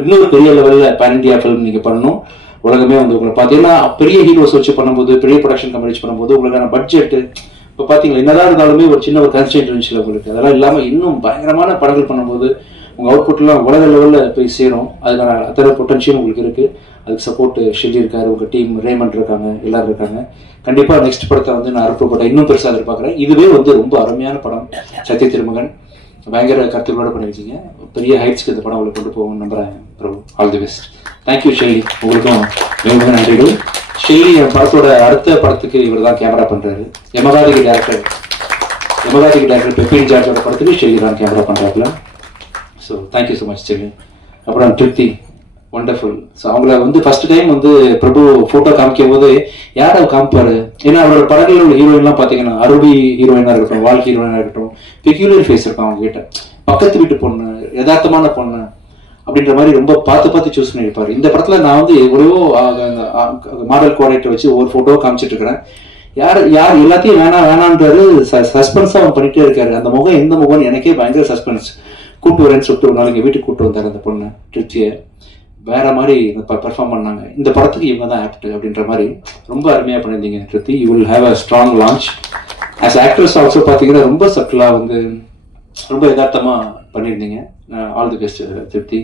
இன்னொரு பெரிய லெவல்ல பேன் இந்தியா ஃபிலிம் நீங்க பண்ணணும். உலகமே வந்து உங்களை பார்த்தீங்கன்னா பெரிய ஹீரோஸ் வச்சு பண்ணும்போது, பெரிய ப்ரொடக்ஷன் கம்பெனி வச்சு பண்ணும்போது உங்களுக்கான பட்ஜெட் இப்போ பார்த்தீங்களா என்னதான் இருந்தாலுமே ஒரு சின்ன ஒரு கன்ஸ்டன்ட் இருந்துச்சுல உங்களுக்கு. அதெல்லாம் இல்லாமல் இன்னும் பயங்கரமான படங்கள் பண்ணும்போது உங்க அவுட்புட்லாம் உலக லெவல்ல போய் சேரும். அதுக்கான அத்தனை பொட்டன்ஷியல் உங்களுக்கு இருக்கு. அதுக்கு சப்போர்ட் ஷெல்லி இருக்காரு, உங்க டீம் ரேமண்ட் இருக்காங்க, எல்லாரும் இருக்காங்க. கண்டிப்பா நெக்ஸ்ட் படத்தை வந்து நான் அருப்பு படம் இன்னும் பெருசாக எதிர்பார்க்குறேன். இதுவே வந்து ரொம்ப அருமையான படம். சத்ய திருமகன் பயங்கர கருத்துக்களோட பண்ணிருக்கீங்க. பெரிய ஹைட்ஸ்க்கு இந்த படம் உங்களுக்கு கொண்டு போகணும்னு நம்புறேன் Prabhu. All the best. Thank you Shelly, உங்களுக்கும் மிக மிக நன்றிகள். ஷெல்லி படத்தோட அடுத்த படத்துக்கு இவர் தான் கேமரா பண்றாரு. யமகாதிக்கு டைரக்டர் பெப்பின் ஜார்ஜோட படத்துக்கு ஷெல்லி தான் கேமரா பண்றாருல. So thank you so much Shelly. அப்புறம் திருப்தி, வண்டர்ஃபுல். ஸோ அவங்கள வந்து ஃபர்ஸ்ட் டைம் வந்து பிரபு போட்டோ காமிக்கும் போது யார் அவர் காமிப்பாரு, ஏன்னா அவரோட படங்களில் உள்ள ஹீரோயின்லாம் பார்த்தீங்கன்னா அருவி ஹீரோயினா இருக்கட்டும், வால் ஹீரோயினா இருக்கட்டும், பெக்யூலர் ஃபேஸ் இருக்கும் அவங்க கிட்ட. பக்கத்து வீட்டு பொண்ணு, யதார்த்தமான பொண்ணு அப்படின்ற மாதிரி ரொம்ப பார்த்து சூஸ் பண்ணியிருப்பாரு. இந்த படத்துல நான் வந்து எவ்வளவோ மாடல் கோஆர்டினேட்டர் வச்சு ஒவ்வொரு போட்டோ காமிச்சிட்டு இருக்கிறேன். யார் எல்லாத்தையும் வேணான்றாரு, சஸ்பென்ஸா அவன் பண்ணிட்டே இருக்காரு. அந்த முகம் எந்த முகம்னு எனக்கே பயங்கர சஸ்பென்ஸ். கூப்பிட்டு வரேன்னு சொல்லிட்டு ஒரு நாள் எங்க வீட்டுக்கு கூப்பிட்டு வந்தாரு அந்த பொண்ணு திருப்தியை. வேற மாதிரி பெர்ஃபார்ம் பண்ணாங்க. இந்த படத்துக்கு இவங்க தான் ஆப்ட் அப்படின்ற மாதிரி ரொம்ப அருமையா பண்ணியிருந்தீங்க திருப்தி. You will have a strong launch. As actress also பார்த்தீங்கன்னா ரொம்ப சட்டிலா வந்து ரொம்ப யதார்த்தமா பண்ணியிருந்தீங்க. ஆல் தி பெஸ்ட் திருப்தி.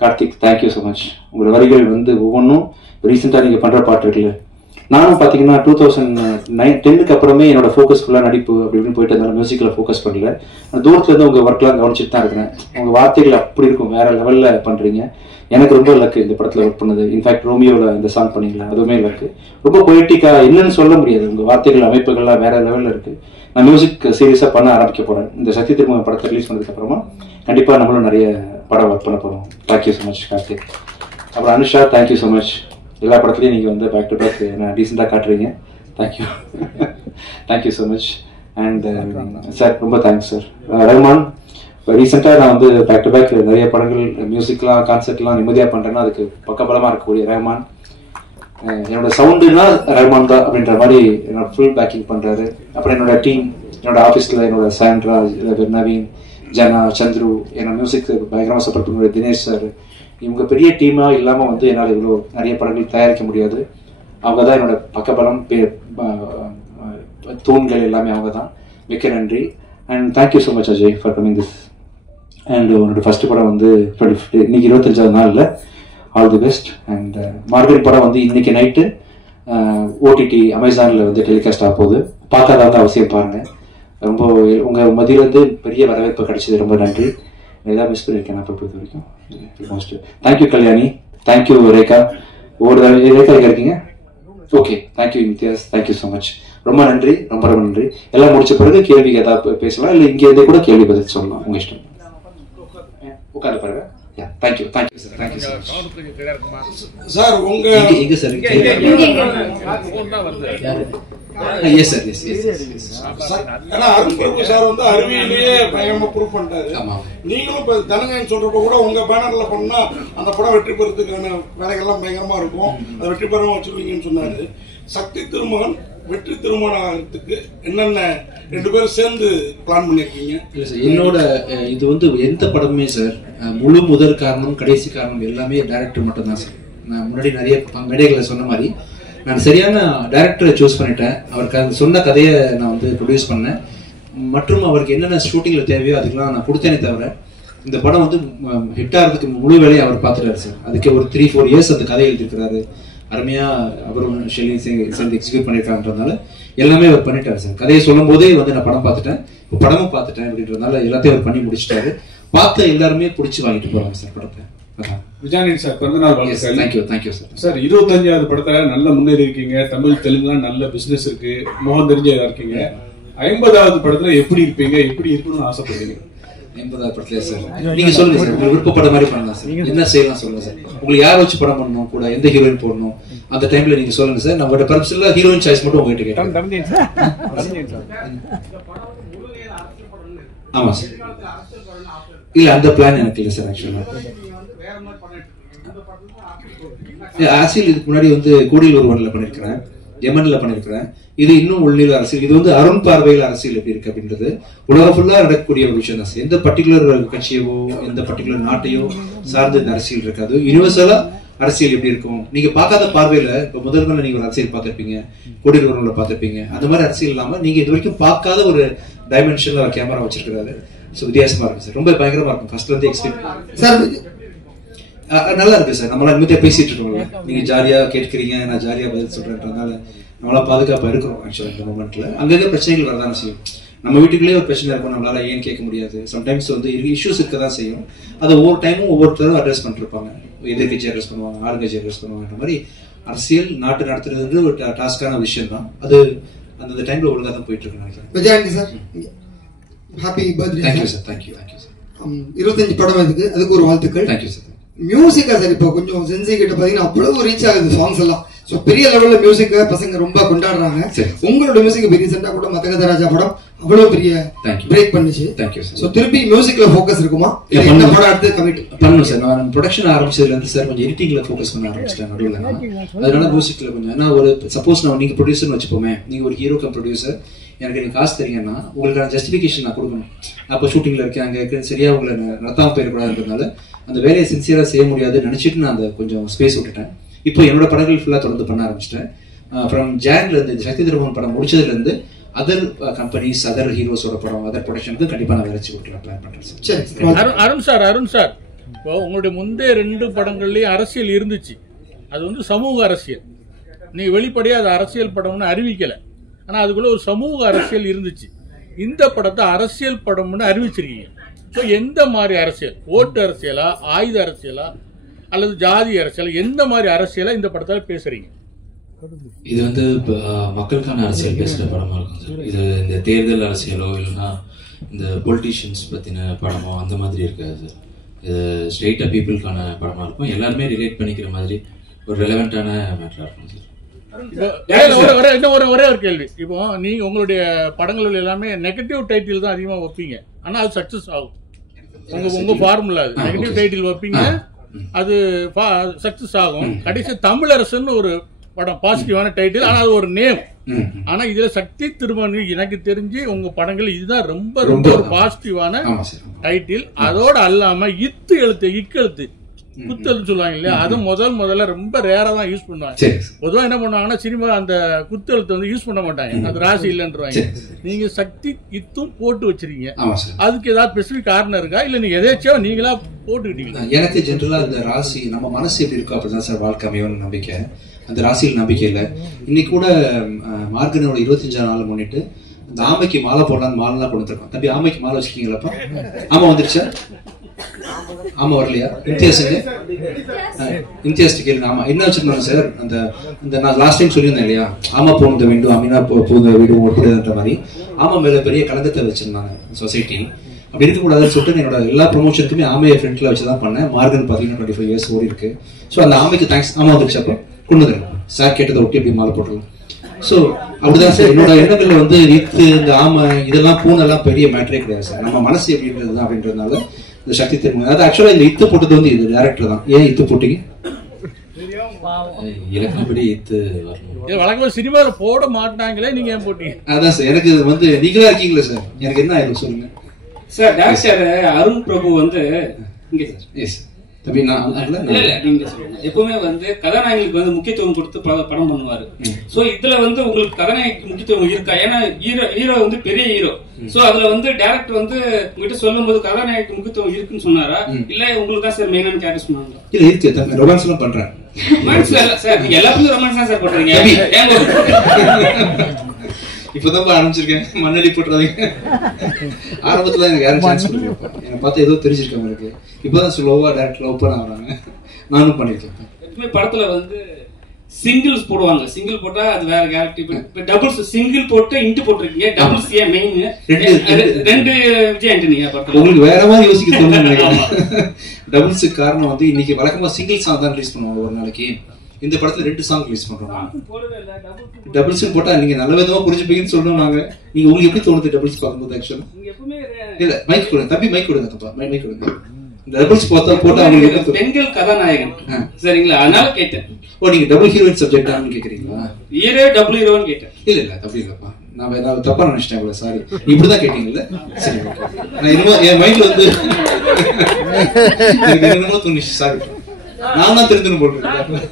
Karthik, thank you so much. உங்களோட வரிகள் வந்து ஒவ்வொன்றும் ரீசெண்டாக நீங்கள் பண்ணுற பாட்டு இருக்குல்ல, நானும் பார்த்தீங்கன்னா 2010க்கு அப்புறமே என்னோட ஃபோக்கஸ் ஃபுல்லாக நடிப்பு அப்படி இப்படின்னு போயிட்டு இருந்தாலும் மியூசிக்கில் ஃபோக்கஸ் பண்ணல. தூரத்துலேருந்து உங்கள் ஒர்க்லாம் கவனிச்சுட்டு தான் இருக்கிறேன். உங்கள் வார்த்தைகள் அப்படி இருக்கும், வேற லெவலில் பண்ணுறீங்க. எனக்கு ரொம்ப லக்கு இந்த படத்தில் ஒர்க் பண்ணது. இன்ஃபேக்ட் ரோமியோவில் இந்த சாங் பண்ணிங்களா, அதுவுமே லக்கு. ரொம்ப பொய்டிக்காக என்னன்னு சொல்ல முடியாது. உங்கள் வார்த்தைகள் அமைப்புகள்லாம் வேற லெவலில் இருக்குது. நான் மியூசிக் சீரியஸாக பண்ண ஆரம்பிக்க போகிறேன். இந்த சத்ய திருமகன் படத்தை ரிலீஸ் பண்ணதுக்கப்புறமா கண்டிப்பாக நம்மளும் நிறைய படம் ஒர்க் பண்ண போகிறோம். Thank you so much Karthik. அப்புறம் அனுஷா, தேங்க்யூ ஸோ மச். எல்லா படத்துலையும் நீங்கள் வந்து பேக் டு பேக் நான் டீசெண்டாக காட்டுறீங்க. Thank you thank you so much. And sir ரொம்ப தேங்க்ஸ் சார். ரஹ்மான், இப்போ ரீசெண்டாக நான் வந்து பேக் டு பேக் நிறைய படங்கள் மியூசிக்லாம் கான்சர்ட்லாம் நிம்மதியாக பண்ணுறேன்னா அதுக்கு பக்கபலமாக இருக்கக்கூடிய ரஹ்மான். என்னோட சவுண்டுனா ரஹ்மான் தான் அப்படின்ற மாதிரி என்னோட ஃபுல் பேக்கிங் பண்ணுறாரு. அப்புறம் என்னோட டீம், என்னோட ஆஃபீஸில் என்னோட சாண்ட்ரா, நவீன், ஜனா, சந்துரு, என்னோட மியூசிக் பயங்கரமாக சப்போர்ட் பண்ணுற தினேஷ் சார். இவங்க பெரிய டீமாக இல்லாமல் வந்து என்னால் இவ்வளோ நிறைய படங்கள் தயாரிக்க முடியாது. அவங்க தான் என்னோட பக்கபலம், தூண்கள் எல்லாமே அவங்க தான். மிக்க நன்றி. And thank you so much Ajay for coming this. And உன்னோட ஃபர்ஸ்ட் படம் வந்து இன்னைக்கு 25வது நாளில். All the best. அண்ட் மார்கழி படம் வந்து இன்னைக்கு நைட்டு ஓடிடி அமேசானில் வந்து டெலிகாஸ்ட் ஆக போகுது. பார்க்காதவங்க அவசியம் பாருங்கள். ரொம்ப உங்கள் மதியிலேருந்து பெரிய வரவேற்பு கிடைச்சது. ரொம்ப நன்றி. ஏதாவது மிஸ் பண்ணியிருக்கேன் நான் பொறுத்த வரைக்கும் most. Thank you Kalyani, thank you Rekha. ஒரு ரேகா இருக்கீங்க? Okay, thank you Imtiaz, thank you so much. ரொம்ப நன்றி, ரொம்ப ரொம்ப நன்றி. எல்லாம் முடிச்ச பிறகு கேள்விக்கு ஏதாவது பேசலாம், இல்லை இங்கே இருந்தே கூட கேள்வி பதில் சொல்லலாம், உங்க இஷ்டம். உட்காந்து பாருங்க. Thank you thank you sir, thank you sir. Sir உங்க எங்க sir? Yes sir, yes yes. ஏன்னா அருண் பிரபு சார் வந்து அறிவியலையே பயங்கரமா ப்ரூவ் பண்ணிட்டாரு. நீங்களும் இப்ப தனஞ்சயன் சொல்றப்ப கூட உங்க பேனர்ல பண்ணா அந்த படம் வெற்றி பெறதுக்கான வேலைகள்லாம் பயங்கரமா இருக்கும், அதை வெற்றி பெறவும் வச்சிருவீங்கன்னு சொன்னாரு. சக்தி திருமகன் வெற்றி திருமணம் ஆகிறதுக்கு என்னென்ன 2 பேரும் சேர்ந்து பிளான் பண்ணிருக்கீங்க? இல்லை சார், என்னோட இது வந்து எந்த படமுமே சார் முழு முதல் காரணம் கடைசி காரணம் எல்லாமே டைரக்டர் மட்டும்தான் சார். நான் முன்னாடி நிறைய மேடைகளை சொன்ன மாதிரி நான் சரியான டைரக்டரை சூஸ் பண்ணிட்டேன். அவருக்கு அந்த சொன்ன கதையை நான் வந்து ப்ரொடியூஸ் பண்ணேன், மற்றும் அவருக்கு என்னென்ன ஷூட்டிங்கில் தேவையோ அதுக்கெல்லாம் நான் கொடுத்தேனே தவிர இந்த படம் வந்து ஹிட் ஆகிறதுக்கு முழு வேலையை அவர் பார்த்துட்டாரு சார். அதுக்கு ஒரு 3-4 இயர்ஸ் அந்த கதையை எழுதியிருக்கிறாரு. அருமையா அவரும் ஷெல்லி சேர்ந்து எக்ஸிக்யூட் பண்ணியிருக்காங்கன்றதுனால எல்லாமே அவர் பண்ணிட்டாரு சார். கதையை சொல்லும் போதே வந்து நான் படம் பார்த்துட்டேன், இப்போ படமும் பார்த்துட்டேன் அப்படின்றதுனால எல்லாத்தையும் அவர் பண்ணி முடிச்சிட்டாரு. பார்த்த எல்லாருமே பிடிச்சி வாங்கிட்டு போறாங்க சார் படத்தை. விஜயானி சார் பிறந்தநாள் வாழ்த்துக்கள். Thank you thank you sir. சார் 25வது படத்துல நல்ல முன்னேறி இருக்கீங்க, தமிழ் தெலுங்குலாம் நல்ல பிசினஸ் இருக்கு, முகம் தெரிஞ்சதா இருக்கீங்க. 50வது படத்துல எப்படி இருப்பீங்க, எப்படி இருக்கணும்னு ஆசைப்படுறீங்க? 50வது படத்துல சார் நீங்க சொல்லுங்க சார், உங்களுக்கு விருப்பப்பட மாதிரி பண்ணலாம் சார், என்ன செய்யலாம் சொல்லுங்க சார். உங்களுக்கு யார் வச்சு படம் பண்ணணும், கூட எந்த ஹீரோயின் போடணும் அந்த டைம்ல நீங்க சொல்லுங்க சார். நம்மளோட பர்பஸ்ல ஹீரோயின் சாய்ஸ் மட்டும் உங்ககிட்ட கேட்கலாம். ஆமா சார், இல்ல அந்த பிளான் எனக்கு இல்லை சார். ஆக்சுவலா அரசியல் இதுக்கு முன்னாடி வந்து கோடியில் ஒருவன்ல பண்ணிருக்கிறேன், யமன்ல பண்ணிருக்கிறேன். இது இன்னும் உள்ளில அரசியல். இது வந்து அருண் பார்வையில் அரசியல் எப்படி இருக்கு அப்படின்றது உலகம் ஃபுல்லா நடக்கக்கூடிய ஒரு விஷயம் தான் சார். எந்த பர்டிகுலர் கட்சியவோ எந்த பர்டிகுலர் நாட்டையோ சார்ந்து இந்த அரசியல் இருக்காது. யூனிவர்சலா அரசியல் எப்படி இருக்கும் நீங்க பார்க்காத பார்வையில இப்ப முதல் நாள் நீங்க ஒரு அரசியல் பார்த்திருப்பீங்க, கோடியில் ஒருவன்ல பார்த்திருப்பீங்க. அந்த மாதிரி அரசியல் இல்லாம நீங்க இது வரைக்கும் பார்க்காத ஒரு டைமென்ஷன்ல ஒரு கேமரா வச்சிருக்காரு. ஸோ வித்தியாசமா இருக்கு சார், ரொம்ப பயங்கரமா இருக்கும். ஃபர்ஸ்ட்ல இருந்து எக்ஸ்பீரியன்ஸ் சார் நல்லா இருக்கு சார். நம்மளால நிம்மதியா பேசிட்டு இருக்கோம்ல, நீங்க ஜாலியா கேட்கிறீங்க, நான் ஜாலியா பதில் சொல்றேன்றதுனால நம்மளா பாதுகாப்பா இருக்கிறோம். ஆக்சுவலா இந்த மூமெண்ட்ல அங்கங்க பிரச்சனைகள் வரதான செய்யும். நம்ம வீட்டுக்குள்ளேயே ஒரு பிரச்சனை இருக்கும், நம்மளால ஏன் கேட்க முடியாது. சம்டைம்ஸ் வந்து இஷ்யூஸ் இருக்கதான் செய்யும். அதை ஒவ்வொரு டைமும் ஒவ்வொருத்தரும் அட்ரஸ் பண்ணிட்டு இருப்பாங்க. எதிர்கட்சி அட்ரஸ் பண்ணுவாங்க, ஆளுங்கட்சி அட்ரஸ் பண்ணுவாங்கன்ற மாதிரி அரசியல் நாட்டு நடத்துறது ஒரு டாஸ்கான விஷயம் தான். அது அந்த டைம்ல ஒழுங்கா தான் போயிட்டு இருக்கு நினைக்கிறேன். Vijayandi sir happy birthday. Thank you sir, thank you thank you sir. 25 படம் அதுக்கு ஒரு வாழ்த்துக்கள். Thank you sir. மியூசிக்கா சார் இப்போ கொஞ்சம் சென்சி கிட்ட பாத்தீங்கன்னா அவ்வளவு ரீச் ஆகுது சாங்ஸ் எல்லாம். சோ பெரிய லெவல்ல மியூசிக்க பசங்க ரொம்ப கொண்டாடுறாங்க. உங்களோட மியூசிக் இப்போ ரீசெண்டா கூட மதகத ராஜா படம் அவ்வளவு பெரிய பிரேக் பண்ணுச்சு. Thank you sir. சோ திருப்பி மியூசிக்ல ஃபோக்கஸ் இருக்குமா, இல்ல இந்த படம் அடுத்து கமிட் பண்ணணும் சார். நான் ப்ரொடக்ஷன் ஆரம்பிச்சதுல இருந்து சார் கொஞ்சம் எடிட்டிங்ல ஃபோக்கஸ் பண்ண ஆரம்பிச்சிட்டேன் நடுவில். அதனால மியூசிக்ல கொஞ்சம் ஏன்னா ஒரு சப்போஸ் நான் நீங்க ப்ரொடியூசர்னு வச்சுப்போமே, நீங்க ஒரு ஹீரோ கம் ப்ரொடியூசர், எனக்கு நீங்க காசு தெரியும்னா உங்களுக்கான ஜஸ்டிஃபிகேஷன் நான் கொடுக்கணும். அப்போ ஷூட்டிங்ல இருக்கேன், அங்க இருக்கேன், சரியா உங்களை நடத்தாம போயிடக்கூடாதுன்றதுனால அந்த வேலையை சின்சியரா செய்ய முடியாது நினைச்சிட்டு நான் அந்த கொஞ்சம் ஸ்பேஸ் விட்டுட்டேன். இப்போ என்னோட படங்கள் ஃபுல்லா தொடர்ந்து பண்ண ஆரம்பிச்சிட்டேன். அப்புறம் ஜான்ல இருந்து சக்தி திருமகன் படம் முடிச்சதுல இருந்து அதர் கம்பெனிஸ், அதர் ஹீரோஸோட படம், அதர் ப்ரொடக்ஷனுக்கு கண்டிப்பா நான் வச்சு கொடுக்கலாம் பிளான் பண்றேன். அருண் சார் இப்போ உங்களுடைய முந்தைய 2 படங்கள்லயும் அரசியல் இருந்துச்சு. அது வந்து சமூக அரசியல். நீங்க வெளிப்படையா அது அரசியல் படம்னு அறிவிக்கல, ஆனா அதுக்குள்ள ஒரு சமூக அரசியல் இருந்துச்சு. இந்த படத்தை அரசியல் படம்னு அறிவிச்சிருக்கீங்க. ஸோ எந்த மாதிரி அரசியல், ஓட்டு அரசியலா, ஆயுத அரசியலா, அல்லது ஜாதி அரசியலா, எந்த மாதிரி அரசியலா இந்த படத்தால் பேசுறீங்க? இது வந்து மக்களுக்கான அரசியல் பேசுற படமா இருக்கும் சார். இது இந்த தேர்தல் அரசியலோ இல்லைன்னா இந்த பொலிட்டீஷியன்ஸ் பத்தின படமோ அந்த மாதிரி இருக்காது சார். இது ஸ்ட்ரெயிட்டா பீப்புளுக்கான படமா இருக்கும். எல்லாருமே ரிலேட் பண்ணிக்கிற மாதிரி ஒரு ரெலவெண்டான மேட்டரா இருக்கும் சார். ஒரே ஒரு கேள்வி. இப்போ நீங்க உங்களுடைய படங்கள் எல்லாமே நெகட்டிவ் டைட்டில் தான் அதிகமா வைப்பீங்க, ஆனா அது சக்சஸ் ஆகும். உங்க ஃபார்முலா அது நெகட்டிவ் டைட்டில் வைப்பீங்க, அது சக்சஸ் ஆகும். கடைசி தமிழரசன் ஒரு படம் பாசிட்டிவான டைட்டில், ஆனா அது ஒரு நேம். ஆனா இதுல சக்தி திருமகன் எனக்கு தெரிஞ்சு உங்க படங்கள் இதுதான் ரொம்ப ரொம்ப ஒரு பாசிட்டிவான டைட்டில். அதோட அல்லாம இத்து எழுத்து குத்தல் சொல்லுவாங்க இல்லையா, அது முதல்ல ரொம்ப ரேரா தான் யூஸ் பண்ணுவாங்க. பொதுவா என்ன பண்ணுவாங்கன்னா சினிமா அந்த குத்தெழுத்து வந்து யூஸ் பண்ண மாட்டாங்க, அது ராசி இல்லைன்றாங்க. நீங்க சக்தி இத்தும் போட்டு வச்சிருக்கீங்க, அதுக்கு ஏதாவது ஸ்பெசிபிக் காரணம் இருக்கா, இல்ல நீங்க எதாச்சும் நீங்களா போட்டுக்கிட்டீங்களா? எனக்கு ஜென்ரலா இந்த ராசி நம்ம மனசு எப்படி இருக்கோ அப்படிதான் சார் வாழ்க்கை அமையும் நம்பிக்கை. அந்த ராசியில் நம்பிக்கை இல்லை. இன்னைக்கு கூட மார்கனோட 25ஆம் நாள் முன்னிட்டு இந்த ஆமைக்கு மாலை போடலான்னு மாலைலாம் கொண்டு வந்துருக்கோம். தம்பி ஆமைக்கு மாலை வச்சிருக்கீங்களப்பா? ஆமா வந்துருச்சா? ஆமா வரலையா? இம்தியாஸ் கேளுங்க. ஆமா என்ன வச்சிருந்தாங்க சார், அந்த நான் லாஸ்ட் டைம் சொல்லியிருந்தேன் இல்லையா, ஆமா போனது வேண்டும் அமீனா போன வீடு ஒட்டுறதுன்ற மாதிரி ஆமா மேல பெரிய கலங்கத்தை வச்சிருந்தாங்க சொசைட்டி. அப்படி இருக்கக்கூடாதுன்னு சொல்லிட்டு என்னோட எல்லா ப்ரொமோஷனுக்குமே ஆமையை ஃப்ரெண்ட்ல வச்சுதான் பண்ணேன். மார்கன் பாத்தீங்கன்னா 25 years ஓடி இருக்கு. ஸோ அந்த ஆமைக்கு தேங்க்ஸ். ஆமா வந்துருச்சு. அப்போ கொண்டு வந்துருங்க சார், கேட்டதை ஒட்டி அப்படி மாலை போட்டுருலாம். ஸோ அப்படிதான் சார் என்னோட எண்ணங்கள்ல வந்து இத்து இந்த ஆமை இதெல்லாம் பூனெல்லாம் பெரிய மேட்டரே கிடையாது சார். நம்ம மனசு எப்படின்றது தான் அப்படின்றதுனால இந்த சக்தி திருமகன். அதாவது ஆக்சுவலா இந்த இத்து போட்டது வந்து இது டேரக்டர் தான். ஏன் இத்து போட்டீங்க? இலக்கப்படி இத்து வழக்கமா சினிமால போட மாட்டாங்களே, நீங்க ஏன் போட்டீங்க? அதான் சார் எனக்கு வந்து நீங்களா இருக்கீங்களா சார், எனக்கு என்ன ஆயிடும் சொல்லுங்க சார். டைரக்டர் அருண் பிரபு வந்து இங்க சார். எஸ் தம்பி நான் இல்ல நீங்க சொல்லுங்க. எப்பவுமே வந்து கதாநாயகனுக்கு வந்து முக்கியத்துவம் கொடுத்து படம் பண்ணுவாரு. சோ இதுல வந்து உங்களுக்கு கதாநாயகனுக்கு முக்கியத்துவம் இருக்கா? ஏன்னா ஹீரோ வந்து பெரிய ஹீரோ. சோ அதுல வந்து டைரக்டர் வந்து உங்ககிட்ட சொல்லும் போது கதாநாயகனுக்கு முக்கியத்துவம் இருக்குன்னு சொன்னாரா, இல்ல உங்களுக்கு தான் சார் மெயினான கேரக்டர் சொன்னாங்க? இல்ல இருக்கு தம்பி, ரொமான்ஸ் எல்லாம் பண்றேன். ரொமான்ஸ் இல்ல சார், நீங்க எல்லாத்துலயும் ரொமான்ஸ் தான் சார் பண்றீங்க. இப்பதான் ஆரம்பிச்சிருக்கேன், மண்ணடி போட்டுறாதீங்க. ஆரம்பத்துல எனக்கு யாரும் சான்ஸ் கொடுக்கல, என்னை பார்த்து ஏதோ தெரிஞ்சிருக்கேன் எனக்கு. இப்பதான் ஸ்லோவா டேரக்ட் ஓப்பன் ஆகுறாங்க. நானும் பண்ணிருக்கேன். எப்பவுமே படத்துல வந்து சிங்கிள்ஸ் போடுவாங்க. சிங்கிள் போட்டா அது வேற கேரக்டர். டபுள்ஸ் சிங்கிள் போட்டு இன்ட்டு போட்டிருக்கீங்க. டபுள்ஸ் ஏன் மெயின்? ரெண்டு விஜய் ஆண்டனி படத்துல உங்களுக்கு வேற மாதிரி யோசிக்க தோணுது. டபுள்ஸுக்கு காரணம் வந்து இன்னைக்கு வழக்கமா சிங்கிள் சாங் தான் ரிலீஸ் பண்ணுவாங்க ஒரு நாளைக்கு. இந்த படத்துல 2 சாங் ரிலீஸ் பண்றோம். டபுள்ஸ் போட்டா நீங்க நல்ல விதமா புரிஞ்சுப்பீங்கன்னு சொல்லணும் நாங்க. நீங்க உங்களுக்கு எப்படி தோணுது டபுள்ஸ் பார்க்கும்போது? ஆக்சுவலா இல்ல மைக் கொடுங்க தம்பி, மைக் கொடுங்க தப்பா, மைக் கொடுங்க. டபுள்ஸ் போட்டா அவங்களுக்கு பெண்கள் கதாநாயகன் சரிங்களா, அதனால கேட்டேன். ஓ நீங்க டபுள் ஹீரோயின் சப்ஜெக்டானு கேக்குறீங்களா? ஹீரோ டபுள் ஹீரோன்னு கேட்டேன். இல்ல தப்பு இல்லப்பா, நான் ஏதாவது தப்பா நினைச்சிட்டேன் இவ்வளவு. சாரி, இப்படிதான் கேட்டீங்கல்ல? சரி நான் இன்னும் என் மைண்ட்ல வந்து என்னமோ தோணுச்சு. சாரி, நான் தான் தெரிஞ்சுன்னு போட்டுருக்கேன்.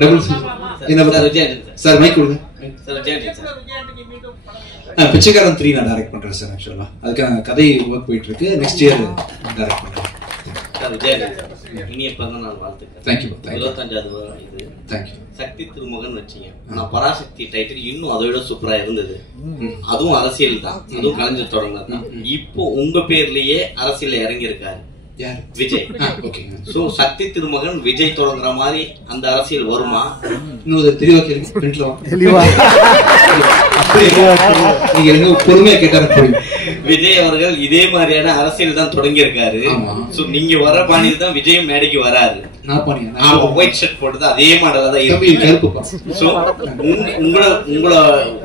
டபுள்ஸ் என்ன சார் மைக் கொடுங்க. பிச்சைக்காரன் 3 நான் டைரக்ட் பண்றேன் சார். ஆக்சுவலா அதுக்கான கதை ஒர்க் போயிட்டு இருக்கு. நெக்ஸ்ட் இயர் டைரக்ட் பண்றேன். இனிய பிறந்தநாள் வாழ்த்துக்கள். தேங்க்யூ. 25வது இது தேங்க்யூ. சக்தி திருமகன் வச்சீங்க. நான் பராசக்தி டைட்டில் இன்னும் அதை விட சூப்பரா இருந்தது. அதுவும் அரசியல் தான், அதுவும் கலைஞர் தொடர்ந்ததுதான். இப்போ உங்க பேர்லயே அரசியல் இறங்கி இருக்காரு விஜய். சோ சக்தி திருமகன் விஜய் தொடங்குற மாதிரி அந்த அரசியல் வருமா? இன்னும் தெளிவா கேளுங்க. பொறுமையா கேட்டாரு. விஜய் அவர்கள் இதே மாதிரியான அரசியல் தான் தொடங்கி இருக்காரு. சோ நீங்க வர பாணியில் தான் விஜயும் மேடைக்கு வராரு. ஒயிட் ஷர்ட் போட்டது அதே மாடலா தான் இருக்கு. சோ உங்களை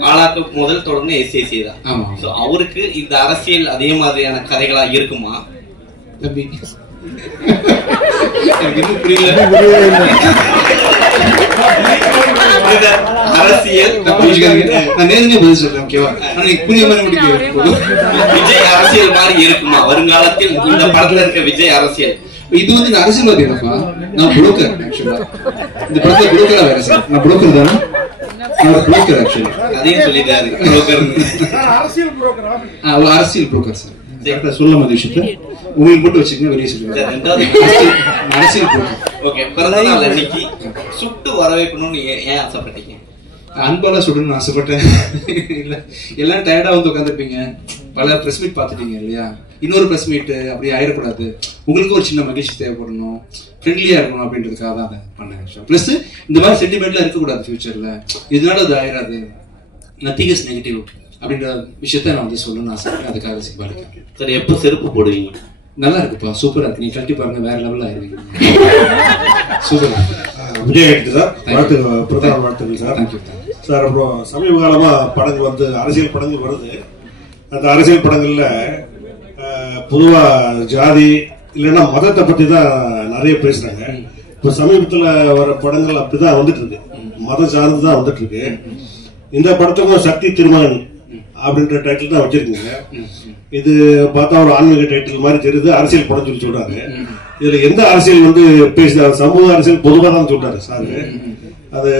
ஆளாக்க முதல் தொடர்ந்து எஸ்ஏசி தான். சோ அவருக்கு இந்த அரசியல் அதே மாதிரியான கதைகளா இருக்குமா? தம்பி எனக்கு இன்னும் புரியல. அரசியல் நான் நேரடியா பதில் சொல்றேன். ஓகேவா? புரிய மாதிரி விஜய் அரசியல் மாதிரி இருக்குமா வருங்காலத்தில்? இந்த படத்துல இருக்க விஜய் அரசியல் இது வந்து நான் அரசியல்வாதி இல்லப்பா, நான் புரோக்கர். ஆக்சுவலா இந்த படத்துல புரோக்கரா வேற சார். நான் புரோக்கர் தானே, நான் புரோக்கர். ஆக்சுவலி அதையும் சொல்லிட்டாரு புரோக்கர். அரசியல் புரோக்கர் சார். சொல்ல மாதிரி விஷயத்த உங்களுக்கு போட்டு வச்சுக்கோங்க, வெளியே சொல்லுங்க. அரசியல் புரோக்கர். ஓகே, பிறந்தநாள் அன்னைக்கு சுட்டு வரவேற்கணும்னு ஏன் ஆசைப்பட்டீங்க? அன்பால சுடணும்னு ஆசைப்பட்டேன். இல்ல எல்லாம் டயர்டா வந்து உட்காந்துருப்பீங்க, பல பிரஸ் மீட் பாத்துட்டீங்க இல்லையா? இன்னொரு பிரஸ் மீட் அப்படி ஆயிடக்கூடாது, உங்களுக்கு ஒரு சின்ன மகிழ்ச்சி தேவைப்படணும், ஃப்ரெண்ட்லியா இருக்கணும் அப்படின்றதுக்காக தான் அதை பண்ணேன். பிளஸ் இந்த மாதிரி சென்டிமெண்ட்லாம் இருக்கக்கூடாது ஃபியூச்சர்ல, இதனால அது ஆயிடாது, நத்திங் இஸ் நெகட்டிவ் அப்படின்ற விஷயத்த நான் வந்து சொல்லணும்னு ஆசைப்பட்டேன். அதுக்காக சிம்பாலிக்கேன். சரி, எப்போ செருப்பு போடுவீங்க? நல்லா இருக்குப்பா, சூப்பரா இருக்கு. நீ கழட்டி பாருங்க, வேற லெவல்ல ஆயிருவீங்க. சூப்பரா விஜய் சார், பிரதமர் வாழ்த்துக்கள் சார். Thank you sir. அப்புறம் சமீப காலமா படங்கள் வந்து அரசியல் படங்கள் வருது. அந்த அரசியல் படங்கள்ல பொதுவா ஜாதி இல்லைன்னா மதத்தை பத்தி தான் நிறைய பேசுறாங்க. இப்ப சமீபத்துல வர படங்கள் அப்படிதான் வந்துட்டு இருக்கு, மதம் சார்ந்துதான் வந்துட்டு இருக்கு. இந்த படத்துக்கும் சக்தி திருமகன் அப்படின்ற டைட்டில் தான் வச்சிருக்கீங்க. இது பார்த்தா ஒரு ஆன்மீக டைட்டில் மாதிரி தெரியுது, அரசியல் படம் சொல்லி சொல்றாங்க. இதுல எந்த அரசியல் வந்து பேசுறாரு? சமூக அரசியல் பொதுவாக தான் சொல்றாரு சார். அது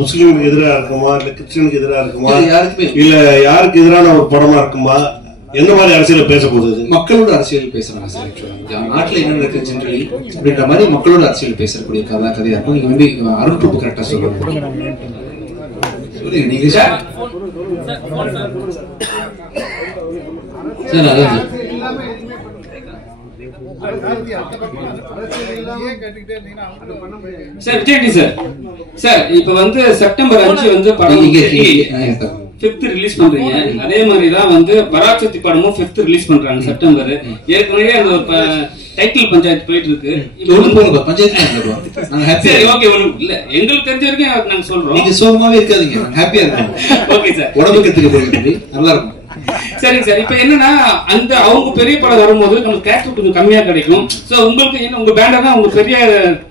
முஸ்லீமுக்கு எதிராக இருக்குமா, இல்ல கிறிஸ்டியனுக்கு எதிராக இருக்குமா, இல்ல யாருக்கு எதிரான ஒரு படமா இருக்குமா? எந்த மாதிரி அரசியல் பேச போகுது? மக்களோட அரசியல் பேசுறாங்க சார். நாட்டுல என்ன நடக்குது ஜெனரலி அப்படின்ற மாதிரி மக்களோட அரசியல் பேசக்கூடிய கதையா இருக்கும். நீங்க வந்து அருண் பிரபு கரெக்டா சொல்லுங்க. நீங்க சார் அதான் சார் விஜய் சார் சார் இப்ப வந்து செப்டம்பர் 5 வந்து படம் 5th ரிலீஸ் பண்றீங்க. அதே மாதிரி தான் வந்து பராசக்தி படமும் 5th ரிலீஸ் பண்றாங்க செப்டம்பர். ஏற்கனவே அந்த டைட்டில் பஞ்சாயத்து போயிட்டு இருக்கு. சரி ஓகே இல்ல எங்களுக்கு தெரிஞ்ச வரைக்கும் நாங்க சொல்றோம். நீங்க சோகமாவே இருக்காதீங்க, ஹாப்பியா இருக்கணும். ஓகே சார், உடம்புக்கு எடுத்துக்க நல்லா இருக்கும். சரிங்க சார். இப்ப என்னன்னா அந்த அவங்க பெரிய படம் வரும்போது நமக்கு கேரக்டர் கொஞ்சம் கம்மியா கிடைக்கும். சோ உங்களுக்கு என்ன உங்க பேண்டா தான் உங்க பெரிய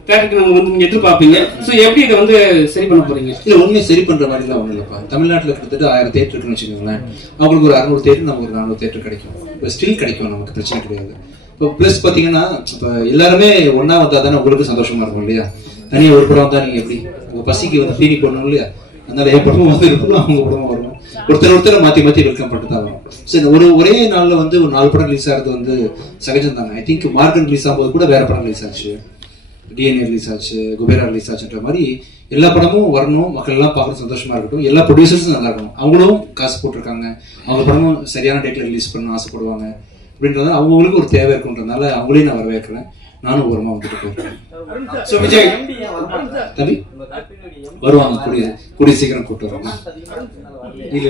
கேரக்டர் நம்ம வந்து நீங்க எதிர்பார்ப்பீங்க. சோ எப்படி இதை வந்து சரி பண்ண போறீங்க? இல்ல உண்மையை சரி பண்ற மாதிரி எல்லாம் ஒண்ணு இல்லப்பா. தமிழ்நாட்டுல கிட்டத்தட்ட 1000 தியேட்டர் இருக்குன்னு வச்சுக்கோங்களேன். அவங்களுக்கு ஒரு 600 தியேட்டர், நமக்கு ஒரு 400 தியேட்டர் கிடைக்கும். இப்போ ஸ்டில் கிடைக்கும், நமக்கு பிரச்சனை கிடையாது. இப்போ பிளஸ் பாத்தீங்கன்னா இப்ப எல்லாருமே ஒன்னா வந்தா தானே உங்களுக்கு சந்தோஷமா இருக்கும் இல்லையா? தனியா ஒரு படம் வந்தா நீங்க எப்படி உங்க பசிக்கு வந்து தீனி போடணும் இல்லையா? அதனால என் படமும் வந்து இருக்கணும், அவங்க படமும் வரணும். ஒருத்தர் மாத்தி வெல்கம் பண்ணிட்டு தான் வரும். சரி, ஒரே நாள்ல வந்து ஒரு 4 படம் ரிலீஸ் ஆகிறது வந்து சகஜம் தாங்க. ஐ திங்க் மார்கன் ரிலீஸ் ஆகும்போது கூட வேற படம் ரிலீஸ் ஆச்சு, டிஎன்ஏ ரிலீஸ் ஆச்சு, குபேரா ரிலீஸ் ஆச்சுன்ற மாதிரி எல்லா படமும் வரணும், மக்கள் எல்லாம் பார்க்க சந்தோஷமா இருக்கட்டும். எல்லா ப்ரொடியூசர்ஸும் நல்லா இருக்கணும், அவங்களும் காசு போட்டிருக்காங்க, அவங்க படமும் சரியான டேட்ல ரிலீஸ் பண்ண ஆசைப்படுவாங்க அப்படின்றத அவங்களுக்கு ஒரு தேவை இருக்குன்றதுனால அவங்களையும் நான் வரவேற்கிறேன். நானும் ஓரமா வந்துட்டு போயிருக்கேன். விஜய் தம்பி வருவாங்க, கூடிய சீக்கிரம் கூப்பிட்டு வருவாங்க. இல்ல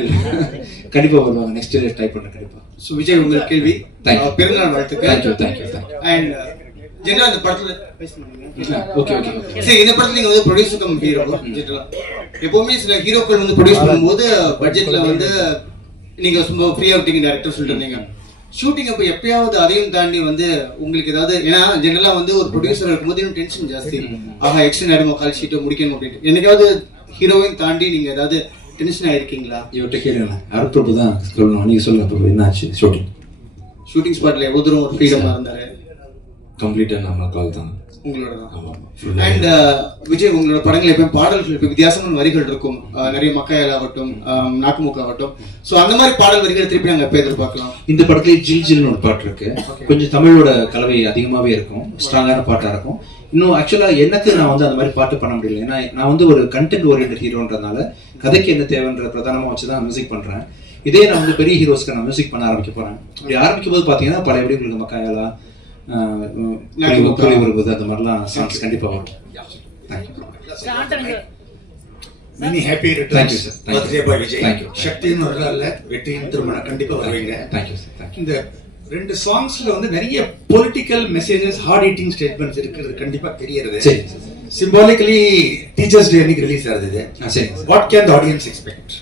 கண்டிப்பா வருவாங்க, நெக்ஸ்ட் டைப் பண்ண கண்டிப்பா. விஜய் உங்களுக்கு கேள்வி, பிறந்தநாள் வாழ்த்துக்கள். தேங்க்யூ. அண்ட் ஜெனரலா இந்த படத்துல ஓகே சரி, இந்த படத்துல நீங்க வந்து ப்ரொடியூசர் கம் ஹீரோ. எப்பவுமே சில ஹீரோக்கள் வந்து ப்ரொடியூஸ் பண்ணும்போது பட்ஜெட்ல வந்து நீங்க ரொம்ப ஃப்ரீயா விட்டீங்க, டைரக்டர் சொல்லிட்டு இருந்தீங்க. ஷூட்டிங் அப்ப எப்பயாவது அதையும் தாண்டி வந்து உங்களுக்கு ஏதாவது, ஏன்னா ஜெனரலா வந்து ஒரு ப்ரொடியூசர் இருக்கும்போது இன்னும் டென்ஷன் ஜாஸ்தி, ஆஹா எக்ஸ்டன் ஆயிடுமா, கால் ஷீட்டோ முடிக்கணும் அப்படின்னு. என்னைக்காவது ஹீரோவையும் தாண்டி நீங்க ஏதாவது டென்ஷன் ஆயிருக்கீங்களா? இவர்கிட்ட கேளுங்க, அருட்பிரபு தான் சொல்லணும். நீங்க சொல்லுங்க, என்ன ஆச்சு ஷூட்டிங் ஸ்பாட்ல எவ்வளவு தூரம் ஒரு ஃப்ரீடமா இருந்தாரு? கம்ப்ளீட்டா நம்ம கால் தான் உங்களோட தான். அண்ட் விஜய், உங்களோட படங்கள் எப்பயும் பாடல்கள் வித்தியாசமான வரிகள் இருக்கும், நிறைய மக்காயல் ஆகட்டும், நாக்குமுக்கு ஆகட்டும். சோ அந்த மாதிரி பாடல் வரிகள் திருப்பி நாங்க எப்ப எதிர்பார்க்கலாம்? இந்த படத்துல ஜில் ஜில்னு ஒரு பாட்டு இருக்கு, கொஞ்சம் தமிழோட கலவை அதிகமாவே இருக்கும், ஸ்ட்ராங்கான பாட்டா இருக்கும். இன்னும் ஆக்சுவலா எனக்கு நான் வந்து அந்த மாதிரி பாட்டு பண்ண முடியல, ஏன்னா நான் வந்து ஒரு கண்டென்ட் ஓரியன்ட் ஹீரோன்றதுனால கதைக்கு என்ன தேவைன்ற பிரதானமா வச்சுதான் மியூசிக் பண்றேன். இதே நான் வந்து பெரிய ஹீரோஸ்க்கு நான் மியூசிக் பண்ண ஆரம்பிக்க போறேன். அப்படி ஆரம்பிக்கும் போது பாத்தீங்கன்னா பல எப்படி உங்களுக்கு மக்காயலா வருவது அந்த மாதிரிலாம் சாங்ஸ் கண்டிப்பா வரும். Many happy returns. Birthday boy Vijay. சக்தியின் ஒரு நாள்ல வெற்றியின் திருமணம் கண்டிப்பா வருவீங்க. இந்த 2 சாங்ஸ்ல வந்து நிறைய political messages, heart hitting statements இருக்கிறது கண்டிப்பா தெரியுது. சிம்பாலிக்கலி டீச்சர்ஸ் டே அன்னைக்கு ரிலீஸ் ஆகுது. What can the audience expect?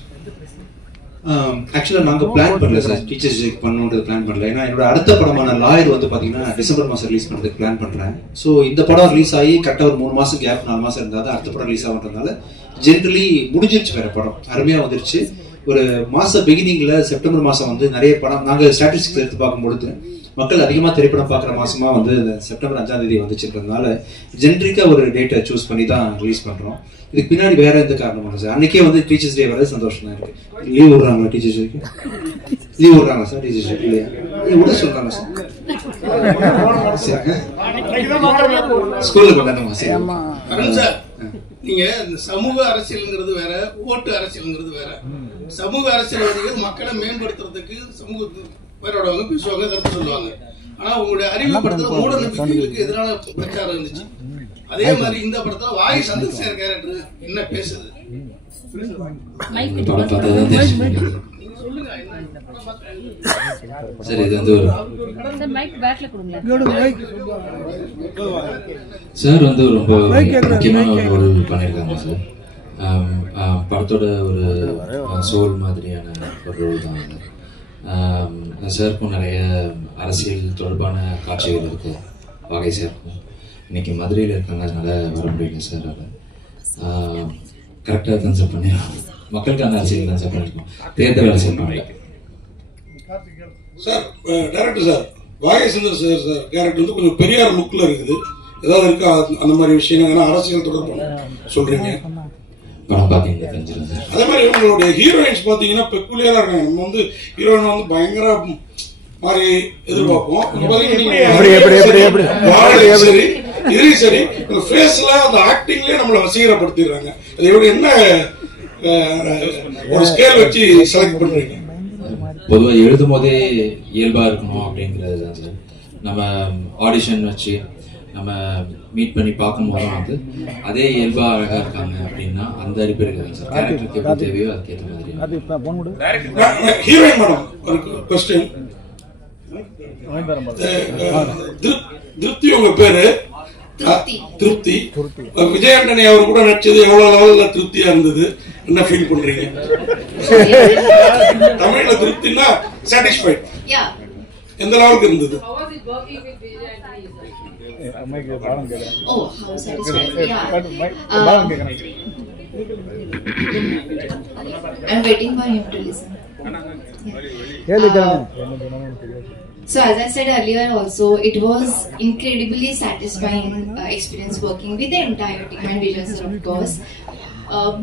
Actually நாங்க பிளான் பண்ணல சார், டீச்சர்ஸ் டே பண்ணணும்ன்றது பிளான் பண்ணல. ஏன்னா என்னோட அடுத்த படமான லாயர் வந்து பாத்தீங்கன்னா டிசம்பர் மாசம் ரிலீஸ் பண்றதுக்கு பிளான் பண்றேன். சோ இந்த படம் ரிலீஸ் ஆகி கரெக்டா ஒரு 3 மாசம் கேப், 4 மாசம் இருந்தா தான் அடுத்த படம் ரிலீஸ் ஆகுன்றதுனால ஜென்ரலி முடிஞ்சிருச்சு வேற படம், அருமையா வந்துருச்சு. ஒரு மாச பிகினிங்ல செப்டம்பர் மாசம் வந்து நிறைய படம் நாங்க ஸ்டாட்டிஸ்டிக்ஸ் எடுத்து பார்க்கும்பொழுது மக்கள் அதிகமா திரைப்படம் பாக்குற மாசமா வந்து செப்டம்பர் 5ஆம் தேதி வந்துச்சுன்றதுனால ஜென்ரிக்கா ஒரு டேட்டை சூஸ் பண்ணி தான் ரிலீஸ் பண்றோம். இதுக்கு பின்னாடி வேற எந்த காரணமும் இல்லை சார். அன்னைக்கே வந்து டீச்சர்ஸ் டே வரது சந்தோஷம் தான் இருக்கு. லீவ் விடுறாங்களா டீச்சர்ஸ் டேக்கு? லீவ் விடுறாங்களா சார் டீச்சர்ஸ் டே? இல்லையா, விட சொல்றாங்க சார். ஸ்கூலுக்கு வரணுமா? சரி அருண் சார், நீங்க இந்த சமூக அரசியல்ங்கிறது வேற, ஓட்டு அரசியல்ங்கிறது வேற. சமூக அரசியல்வாதிகள் மக்களை மேம்படுத்துறதுக்கு சமூகத்துக்கு வேறோடவங்க பேசுவாங்க, கருத்து சொல்லுவாங்க. ஆனா உங்களுடைய அறிவு படத்துல மூட நம்பிக்கைகளுக்கு எதிரான பிரச்சாரம் இருந்துச்சு. அதே மாதிரி இந்த படத்துல வாய் சந்திரசேகர் கேரக்டர் என்ன பேசுது? சார் இது வந்து ஒரு சார் வந்து ரொம்ப முக்கியமான ஒரு ரோல் பண்ணியிருக்காங்க சார். படத்தோட ஒரு சோல் மாதிரியான ஒரு ரோல் தான். சாருக்கும் நிறைய அரசியல் தொடர்பான காட்சிகள் இருக்கு வாகை சாருக்கும். இன்னைக்கு மதுரையில் இருக்காங்க, அதனால வர முடியல சார். அதை கரெக்டாக தான் சார் பண்ணிடுறோம். மக்களுக்கான அரசியல் தான் சார் பண்ணிருக்கோம், தேர்தல் அரசியல் பண்ணல சார். டைரக்டர் சார், வாகை சுந்தர் சார் கேரக்டர் வந்து கொஞ்சம் பெரியார் லுக்ல இருக்குது. ஏதாவது இருக்கா அந்த மாதிரி விஷயம்? ஏன்னா அரசியல் தொடர்பான சொல்றீங்க, படம் பாத்தீங்கன்னா தெரிஞ்சிடும் சார். அதே மாதிரி உங்களுடைய ஹீரோயின்ஸ் பாத்தீங்கன்னா பெக்குலியரா இருக்காங்க. நம்ம வந்து ஹீரோயின் வந்து பயங்கர மாதிரி எதிர்பார்ப்போம். இதுலயும் சரி, ஃபேஸ்ல அந்த ஆக்டிங்லயே நம்மள வசீகரப்படுத்திடுறாங்க. அது எப்படி, என்ன ஒரு ஸ்கேல் வச்சு செலக்ட் பண்றீங்க? பொதுவாக எழுதும் போதே இயல்பா இருக்கணும் அப்படிங்கிறது தான் சார். நம்ம ஆடிஷன் வச்சு நம்ம மீட் பண்ணி பார்க்கும்போது வந்து அதே இயல்பா அழகா இருக்காங்க அப்படின்னா அந்த அறிவு இருக்காங்க சார். கேரக்டருக்கு எப்படி தேவையோ அதுக்கேற்ற மாதிரி. ஹீரோயின் மேடம் ஒரு क्वेश्चन. திருப்தி உங்க பேரு? திருப்தி. விஜய் ஆண்டனி அவர் கூட நடிச்சது எவ்வளவு லெவல்ல திருப்தியா இருந்தது? என்ன ஃபீல் பண்றீங்க? தமிழ்ல திருப்தினா சாட்டிஸ்ஃபைட். எந்த லெவலுக்கு இருந்தது? Oh, how satisfied. Yeah. I'm waiting for him to listen. So as I said earlier also, it was incredibly satisfying experience working with the entire team and Vijay sir, of course.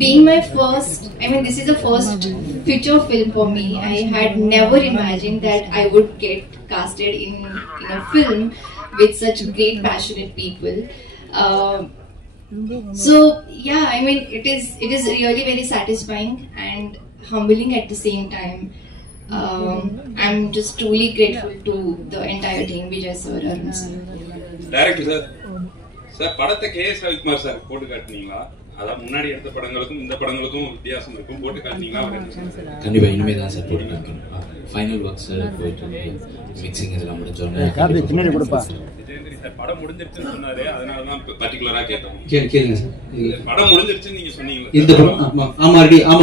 Being my first, this is the first feature film for me. I had never imagined that I would get casted in a film with such great passionate people. So yeah, it is really very satisfying and humbling at the same time. I'm just truly grateful to the entire team, Vijay sir, Arun sir. Director sir, படத்தை KS Ravikumar sir போட்டு காட்டுனீங்களா? அதான் முன்னாடி எடுத்த படங்களுக்கும் இந்த படங்களுக்கும் வித்தியாசம் இருக்கும், போட்டு காட்டுனீங்களா? கண்டிப்பா இனிமே தான் சார் போட்டு காட்டணும். ஃபைனல் ஒர்க்ஸ் போயிட்டு மிக்சிங் இதெல்லாம் முடிஞ்சோடனே பின்னாடி கொடுப்பா. விஜயேந்திரி சார் படம் முடிஞ்சிருச்சுன்னு சொன்னாரு, அதனால தான் பர்టిక్యులரா கேட்டோம். கேளுங்க சார். படம் முடிஞ்சிருச்சுன்னு நீங்க சொன்னீங்க. இந்த படம் ஆமா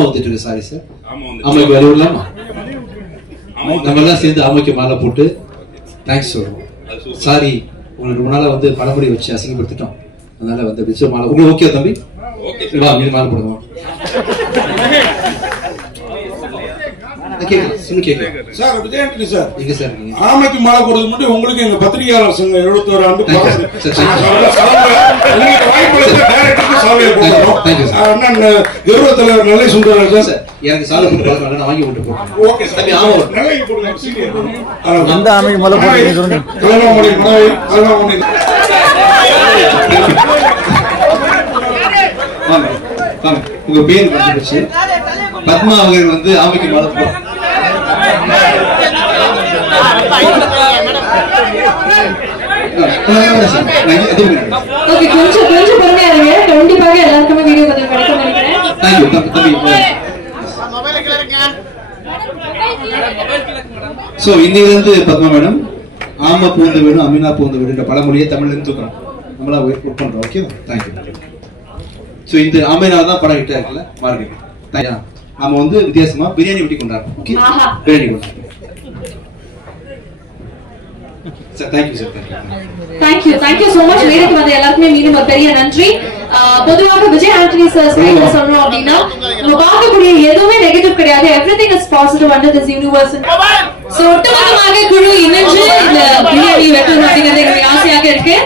வந்துட்டு இருக்கு. Sorry sir. ஆமா வரலாமா? நம்ம எல்லாம் சேர்ந்து ஆமாக்கு மாலை போட்டு தேங்க்ஸ் சொல்றோம். சாரி உங்களுக்கு ரொம்ப நாளா வந்து படமுடி வச்சு அசிங்கப்படுத்திட்டோம், அதனால வந்து விஜய் மாலை உங்களுக்கு ஓகே தம்பி? ஓகே வா மீன் மாலை போடுவோம். சார் விஜய் ஆண்டனி சார், எங்க சார் ஆமைக்கு மாலை போடுறது மட்டும் உங்களுக்கு எங்க பத்திரிகையாளர் சங்கம் 71 ஆண்டு கௌரவ தலைவர் நல்ல சுந்தரராஜன் சார் எனக்கு சாலை போட்டு நான் வாங்கி விட்டு போறேன். Okay sir. அந்த ஆமைக்கு மாலை போடுங்க. உங்க பேர் வந்துருச்சு. பத்மா அவர்கள் வந்து ஆமைக்கு மாலை போடுறோம். கொஞ்சம் பொறுமையா இருங்க. கண்டிப்பாக எல்லாருக்குமே வீடியோ பதிவு கிடைக்கும் நினைக்கிறேன். சோ இன்னைக்கு வந்து பத்மா மேடம் ஆமா பூந்த வீடும் அமினா பூந்த வீடுன்ற பழமொழியை தமிழ்ல இருந்து தூக்குறோம். நம்மளா ஒர்க் பண்றோம். Okay thank you. சோ இந்த அமினா தான் படம் ஹிட் ஆகல மார்க்கெட். நாம வந்து வித்தியாசமா பிரியாணி வெட்டி கொண்டாடுறோம். ஓகே பிரியாணி கொண்டாடுறோம். Sir thank you sir. Thank you so much. வீடியோக்கு வந்த எல்லாருக்குமே மீண்டும் ஒரு பெரிய நன்றி. பொதுவாக விஜய் ஆண்டனி சார் ஸ்டைல்ல சொல்லணும் அப்படின்னா நம்ம பார்க்கக்கூடிய எதுவுமே நெகட்டிவ் கிடையாது. Everything is positive under this universe. So ஒட்டுமொத்தமாக குழு இணைஞ்சு இந்த பிரியாணி வெட்டணும் அப்படிங்கிறது எங்களுக்கு ஆசையாக இருக்கு.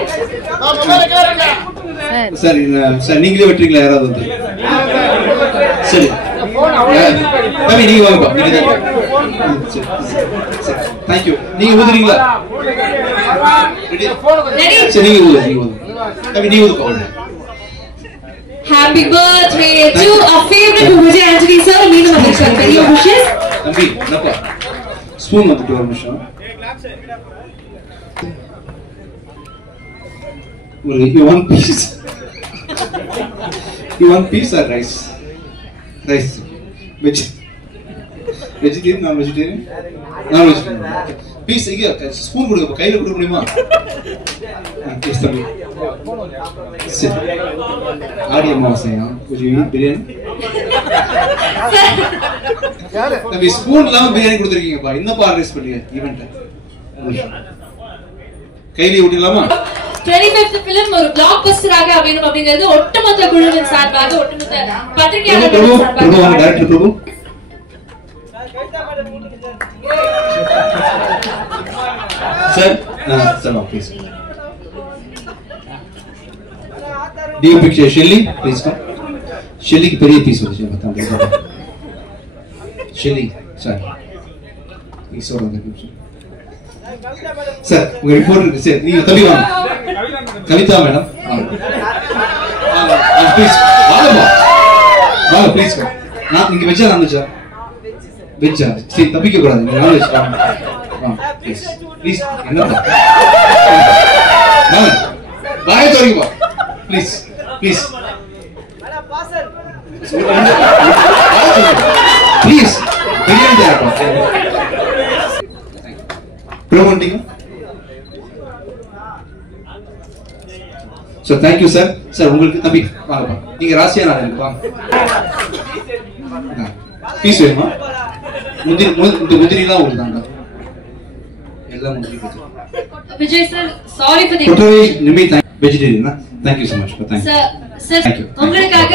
சார் நீங்களே வெட்டுறீங்களா? யாராவது வந்து சரி தம்பி நீங்க வாங்க. தேங்க்யூ. நீங்க ஊதுறீங்களா? சரி நீங்க ஊதுங்க. தம்பி நீங்க ஊதுங்க. Happy birthday to our favorite Vijay Antony sir. மீண்டும் உங்களுக்கு பெரிய விஷஸ். தம்பி நப்பா ஸ்பூன் வந்துட்டு ஒரு நிமிஷம். You want peace? You want peace or rice? Rice. Vegetarian, non-vegetarian? Non-vegetarian. Peace, spoon கொடுங்க. கையில கொடுக்க முடியுமா? Please தம்பி. ஆடி அமாவாசையா? Would you eat biryani? தம்பி ஸ்பூன் இல்லாம பிரியாணி கொடுத்துருக்கீங்கப்பா. என்னப்பா ஆர்டர் பண்ணீங்க ஈவென்ட்? கையில ஊட்டிடலாமா? 25th film ஒரு பிளாக்பஸ்டராக அமையணும் அப்படிங்கிறது ஒட்டுமொத்த குழுவின் சார்பாக ஒட்டுமொத்த பத்திரிகையாளர்கள் சார்பாக director Prabhu sir sir please டியூ பிக்சர் ஷெல்லி ப்ளீஸ் கம். ஷெல்லிக்கு பெரிய பீஸ் வந்துச்சு பார்த்தா. ஷெல்லி சார் பீஸ் வந்து சார் உங்க ரிப்போர்ட் இருக்கு. சார் நீங்க தம்பி வாங்க. கவிதா மேடம் ப்ளீஸ் வாங்கப்பா வாங்க ப்ளீஸ். நான் நீங்க வெஜ்ஜா நான் வெஜ்ஜா? வெஜ்ஜா சரி தப்பிக்க கூடாது. நீங்க நான் வெஜ் வாங்க. ப்ளீஸ் ப்ளீஸ் என்னப்பா வாய தோறிப்பா please please please biryani promoting so thank you sir. Sir உங்களுக்கு தம்பி வாங்கப்பா, நீங்க ராசியா நான் வாங்க. பீஸ் வேணுமா? முந்திரி இந்த முந்திரி தான் உங்களுக்கு தாங்க எல்லாம் முந்திரி. Vijay sir, sorry for the totally nimi vegetarian. Thank you so much. Thank you. Sir, thank you. உங்களுக்காக